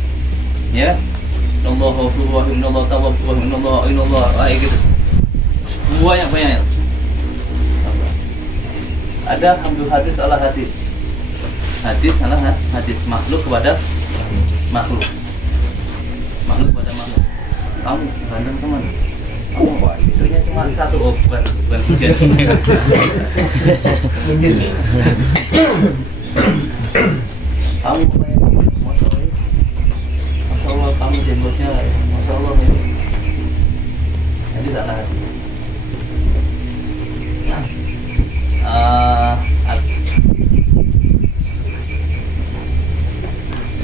Ya. Innallaha ghafurur rahim, innallaha tawwabur rahim, innallaha gitu. Banyak. Ada hamdul hadis ala hadis. Hadis ala hadis, makhluk kepada makhluk. Makhluk kepada makhluk. Kamu ganteng teman. Kamu istrinya cuma satu, oh bukan hujan. Kamu kayak gini, masya Allah, kamu jenggotnya, masya Allah ini. Hadis ala hadis.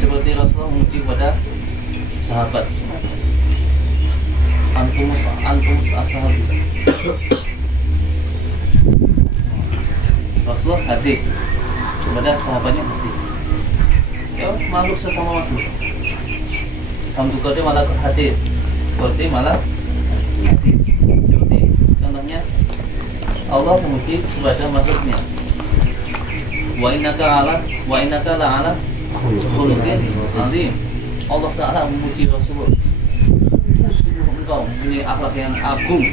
Seperti Rasulullah memuji kepada sahabat, antumus ashab. Rasulullah hadis kepada sahabatnya hadis. Ya, makhluk sesama makhluk. Hamdu qadim ala hadis, qadim ala hadis. Seperti contohnya Allah memuji kepada makhluknya. Wa innaka la'ala khuluqin azim. Allah Ta'ala memuji Rasulullah. Engkau mempunyai akhlak yang agung.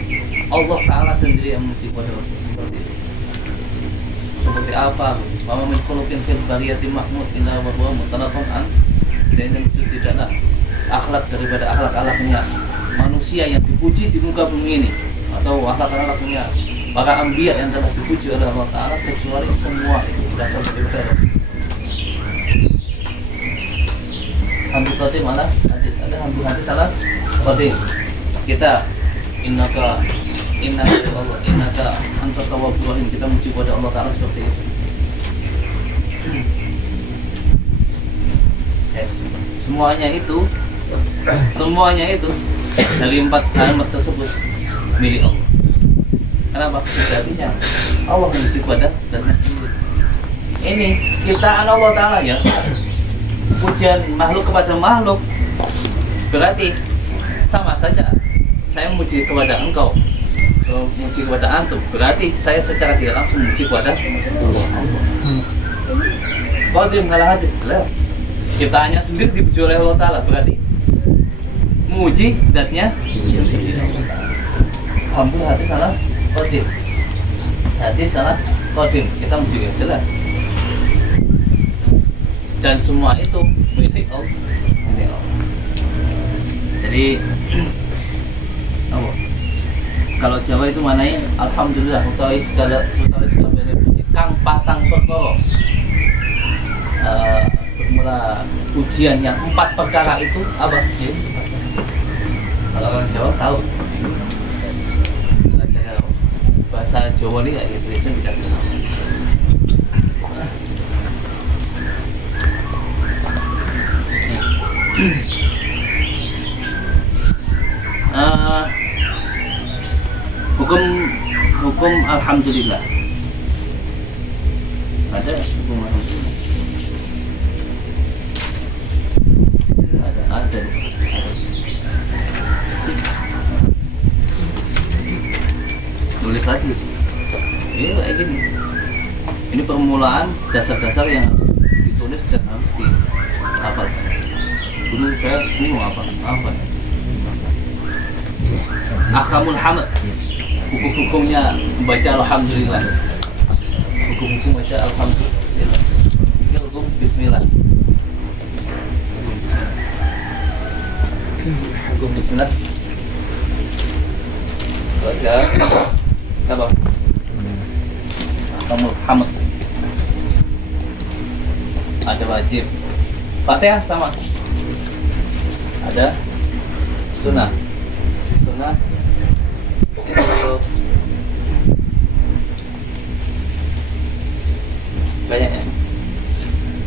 Allah Ta'ala sendiri yang memuji kepada Rasul. Seperti itu. Seperti seperti apa. Mama min khuluqin fil bariyati mahmud illa wa huwa mutalaqan an zainal wujud, tidaklah akhlak daripada akhlak-akhlaknya manusia yang dipuji di muka bumi ini, atau akhlak-akhlaknya para anbiya yang telah dipuji oleh Allah Ta'ala, kecuali semua itu dasar daripada hamdu khotim malah ada hamdu hadis salah khotim kita innaka Allah innaka anta tawwabur rahim, kita memuji kepada Allah Ta'ala seperti itu. Yes. Semuanya itu dari 4 kalimat tersebut milik Allah. Kenapa? Artinya Allah memuji kepada zatnya sendiri. Ini ciptaan Allah Ta'ala ya. Pujian makhluk kepada makhluk berarti sama saja. Saya memuji kepada engkau, memuji kepada antum, berarti saya secara tidak langsung memuji kepada Allah. Qadim kalah hadis jelas. Ciptaannya sendiri dipuji oleh Allah Ta'ala, berarti memuji zatnya. Alhamdulillah hadis salah qadim. Hadis salah qadim. Kita memuji jelas. Dan semua itu milik Allah. Jadi kalau Jawa itu manai alhamdulillah utawi segala puji kang patang perkara. Bermula pujian yang 4 perkara itu apa? Ya. Kalau orang Jawa tahu. Belajar bahasa Jawa ini kayak gitu itu tidak tahu. Hukum alhamdulillah. Ada hukum alhamdulillah. Ada. Tulis lagi. Iya kayak gini. Ini permulaan dasar-dasar yang ditulis dan harus dihafal. Dulu saya bingung apa. Ahkamul hamd, hukum-hukumnya membaca alhamdulillah. Hukum-hukum baca alhamdulillah. Ini hukum bismillah. Hukum bismillah. Kalau sekarang apa? Ahkamul hamd. Ada wajib. Fatihah sama. Ada sunnah. Sunnah itu banyak ya.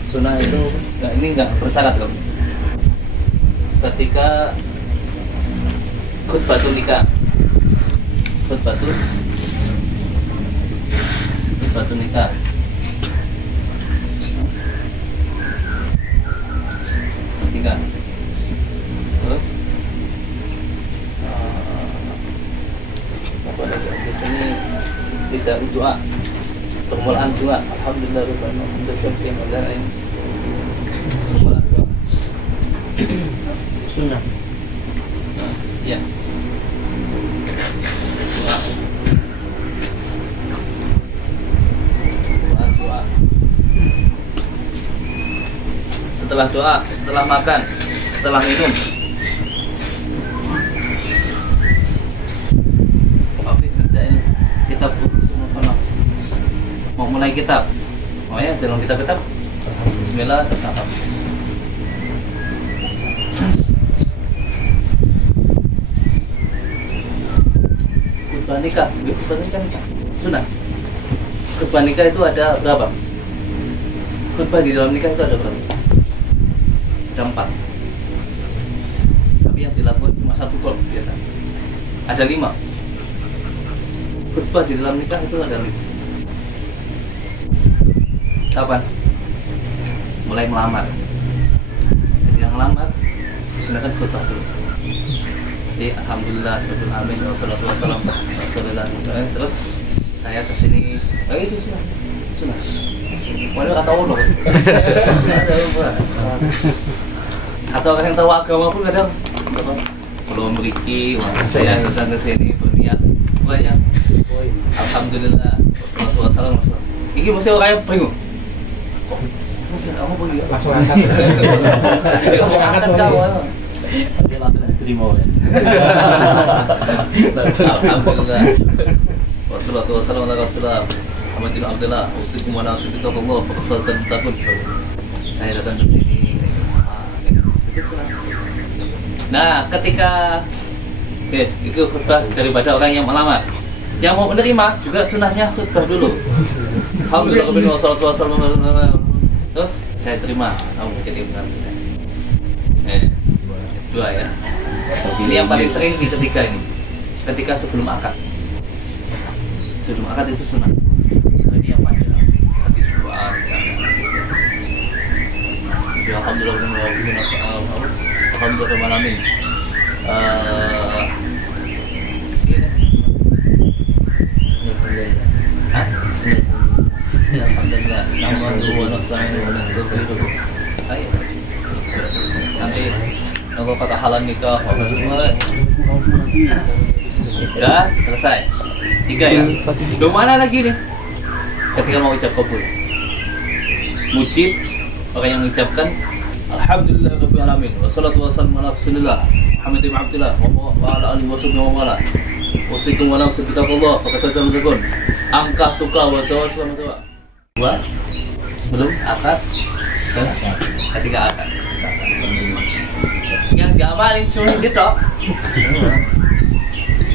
Sunnah itu ini enggak bersyarat loh. Ketika khutbatul nikah, khutbatul nikah, ketika terus di sini tidak doa, permulaan doa. Alhamdulillah untuk syukur yang ini permulaan doa. Sunnah. Ya. Doa. Doa. Setelah doa, setelah makan, setelah minum. Kitab mau mulai kitab, ya dalam kitab Bismillah tersahab. Khutbah nikah, sunnah. Khutbah nikah itu ada berapa? Khutbah di dalam nikah itu ada berapa? Ada 4. Tapi yang dilakukan cuma 1 kol biasa. Ada 5. Khutbah di dalam nikah itu ada 5. Kapan? Mulai melamar. Jadi yang melamar silakan khutbah dulu. Jadi alhamdulillah, rabbil alamin, wassalatu wassalamu ala rasulillah. Terus saya kesini, itu sunnah. Waduh kata Allah. Atau yang tahu agama pun kadang belum memiliki. Saya datang ke sini berniat banyak. Alhamdulillah, wassalatu wassalamu ala rasulillah. Iki mesti kayak bingung. Langsung angkat. Langsung angkat kau. Dia langsung diterima ya. Alhamdulillah. Wassalatu wassalamu ala rasulillah. Muhammadin Abdullah. Usikum wa na'usu bitaqullah. Fakhtalasan takun. Saya datang ke sini. Nah, ketika itu khutbah daripada orang yang melamar. Yang mau menerima juga sunahnya khutbah dulu. Alhamdulillah kabin wassalatu wassalamu. Terus saya terima kamu jadi pengantin saya. Dua ya. Ini yang paling sering di ketiga ini. Ketika sebelum akad. Sebelum akad itu sunah. Nah, ini yang panjang. Hadis Quran, hadisnya. Ya alhamdulillah alhamdulillah alamin. Alhamdulillah. Namahu wa nasta'inuhu wa nastaghfiruh. Ayo. Nanti kalau kata halal nikah, udah selesai. 3 ya. Mana lagi nih? Ketika mau ucap kabul, mujib orang yang mengucapkan Alhamdulillah Rabbil Alamin. Wassalatu wassalamu ala Rasulillah Muhammad ibn Abdullah wa ala alihi wasahbihi wa wala. Wasikum wa nafsu bitaqullah faqad tazakun. Angka tukar wa zawaj wa mutawa. Dua sebelum akad dan ketika akad. Yang diamalin cuma gitu.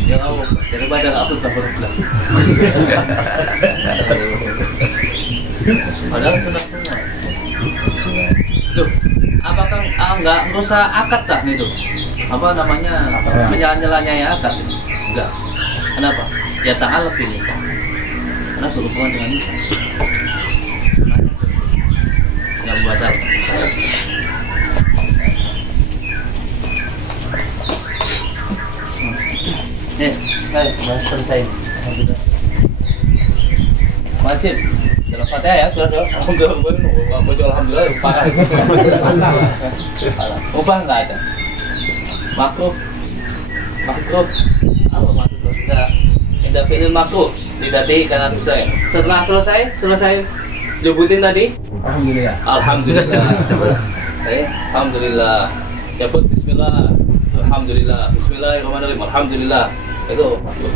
Yang aku daripada aku tak berbelas. Padahal sudah semua. Loh, apakah enggak usah akad dah nih tuh? Apa namanya penyalaan-nyalanya ya akad? Enggak. Kenapa? Ya ta'al lebih nikah. Karena berhubungan dengan nikah. Yang buat apa? Sudah selesai. Alhamdulillah. Wajib. Dalam Fatihah ya, sudah. Alhamdulillah. Parah. Ubah nggak ada. Makruh. Apa makruh? Tidak fi'il makruh. Tidak karena selesai. Setelah selesai nyebutin tadi. Alhamdulillah. Alhamdulillah. Nyebut bismillah. Alhamdulillah. Bismillahirrahmanirrahim. Alhamdulillah. Itu makruh.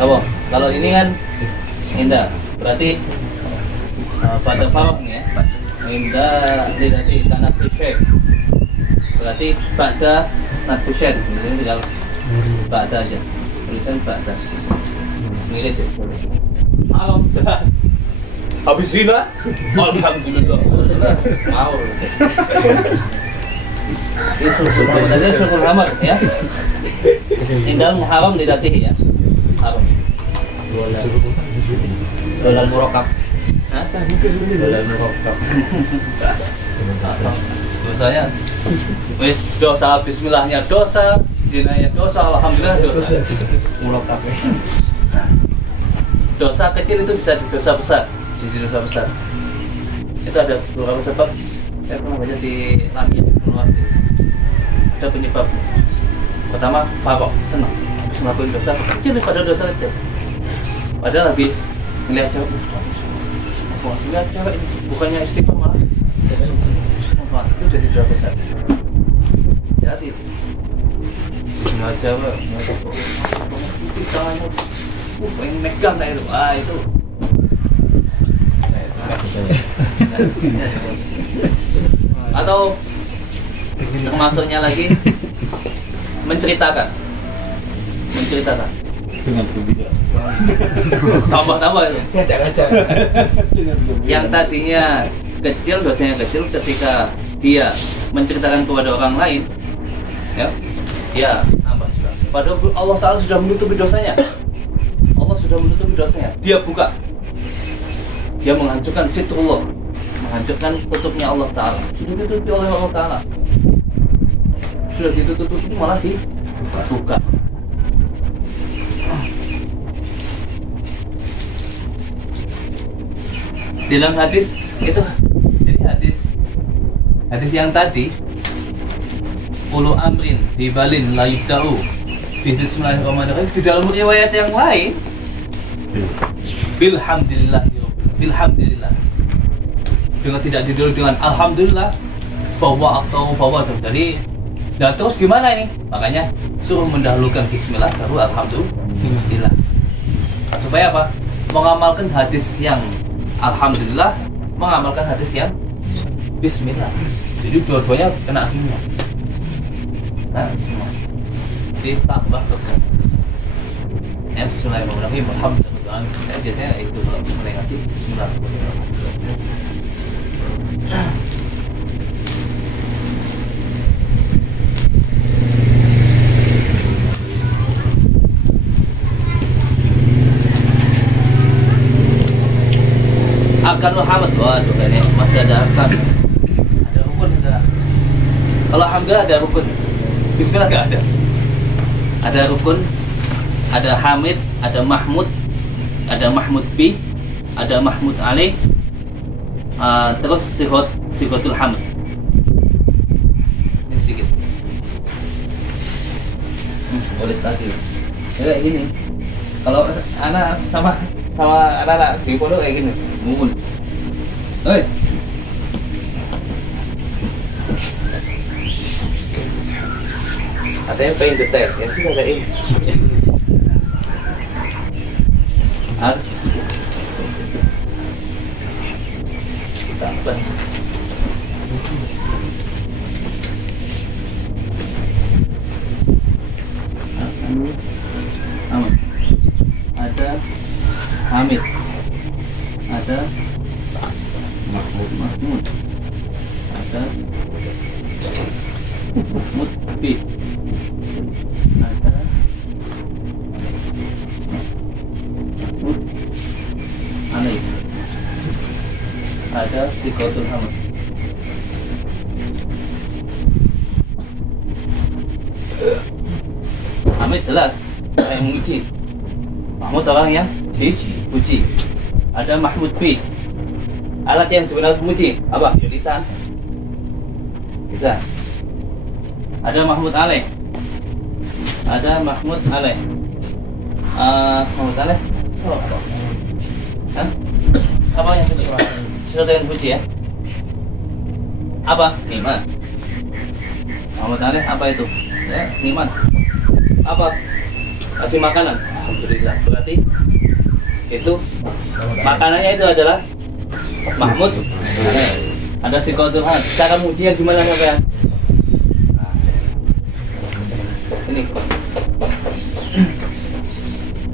Apa? Kalau ini kan indah, berarti pada farok ya. Indah tidak di tanah syekh. Berarti pada natfusyek. Ini tinggal pada aja. Tulisan pada. Mirip ya. Malam dah. Habis zina. Alhamdulillah. Mau. Ini syukur hamad ya. Indah muharam didatih ya. Haram. Dolar murokab. Hah? Dolar murokab. Dosanya wis dosa bismillahnya dosa, zinanya dosa, alhamdulillah dosa. Murokab. Dosa kecil itu bisa di dosa besar, jadi dosa besar. Itu ada beberapa sebab. Saya pernah baca di Lamia ada penyebab. Pertama, farok, senang. Melakukan dosa kecil daripada dosa kecil. Padahal habis melihat cewek, lihat cewek ini bukannya istighfar malah itu jadi dosa besar. Hati itu. Melihat cewek, tangannya, pengen megang lah itu, itu. Atau termasuknya lagi menceritakan Dengan berbeda. tambah itu. Ngajak-ngajak. Yang tadinya kecil, dosanya kecil, ketika dia menceritakan kepada orang lain, ya, dia nambah juga. Padahal Allah Ta'ala sudah menutupi dosanya. Dia buka. Dia menghancurkan sitrullah, menghancurkan tutupnya Allah Ta'ala. Sudah ditutupi oleh Allah Ta'ala. Sudah ditutupi malah dibuka. Dalam hadis itu, jadi hadis yang tadi, ulu amrin dibalin la yubda'u bismillahirrahmanirrahim. Di dalam riwayat yang lain Bilhamdulillah. Bilhamdulillah. Dengan tidak didahului dengan alhamdulillah, bahwa atau bahwa. Jadi, dan terus gimana ini? Makanya suruh mendahulukan bismillah baru alhamdulillah. Supaya apa? Mengamalkan hadis yang alhamdulillah, mengamalkan hadis yang bismillah. Jadi dua-duanya kena semua. Nah, semua. Ditambah berkah. Ya, bismillahirrahmanirrahim. Alhamdulillah. Biasanya itu kalau mulai ngaji bismillahirrahmanirrahim. Arkanul hamd, waduh ini masih ada arkan, ada rukun ada. Kalau alhamdulillah ada rukun, bismillah nggak ada. Ada rukun, ada hamid, ada mahmud bi, ada mahmud alaih, terus sigotul hamd. Ini sedikit. Boleh tadi. Kayak gini. Kalau anak sama anak-anak di pondok kayak gini. Mungun. Hei. Ada yang pengen detail, yang sih ada ini. Kita apa? Ada Hamid, ada Mahmud, ada Mutbi, ada Mut Alai, ada Siqatul Hamd. Hamid jelas yang memuji, Mahmud orang yang dipuji. Ada Mahmud bi, alat yang digunakan memuji apa? Ya, lisan. Ada Mahmud alaih. Ada Mahmud alaih. Mahmud alaih. Oh, apa? Hah? Apa yang puji? Sesuatu yang puji ya? Apa? Nikmat. Mahmud alaih apa itu? Ya, nikmat. Apa? Kasih makanan. Alhamdulillah. Berarti itu makanannya itu adalah Mahmud. Ada Siqatul Hamd. Cara mujinya gimana ya? Ini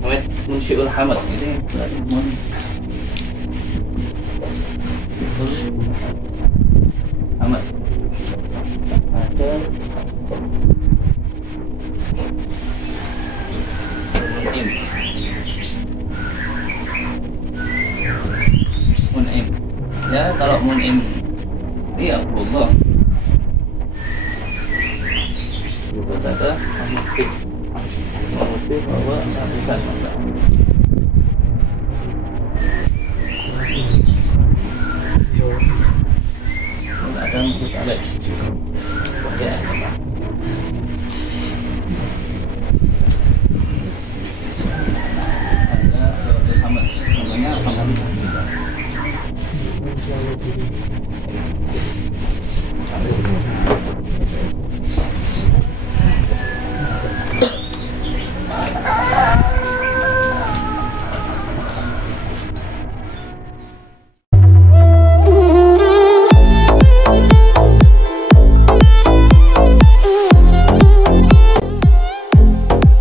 Hamid Munsyiul Hamd. Ini berarti Hamd. Ada Mun'im. Ya, kalau Mun'im iya Allah. Juga ada Mahmud bahwa bisa masa. Ada Mahmud alaih.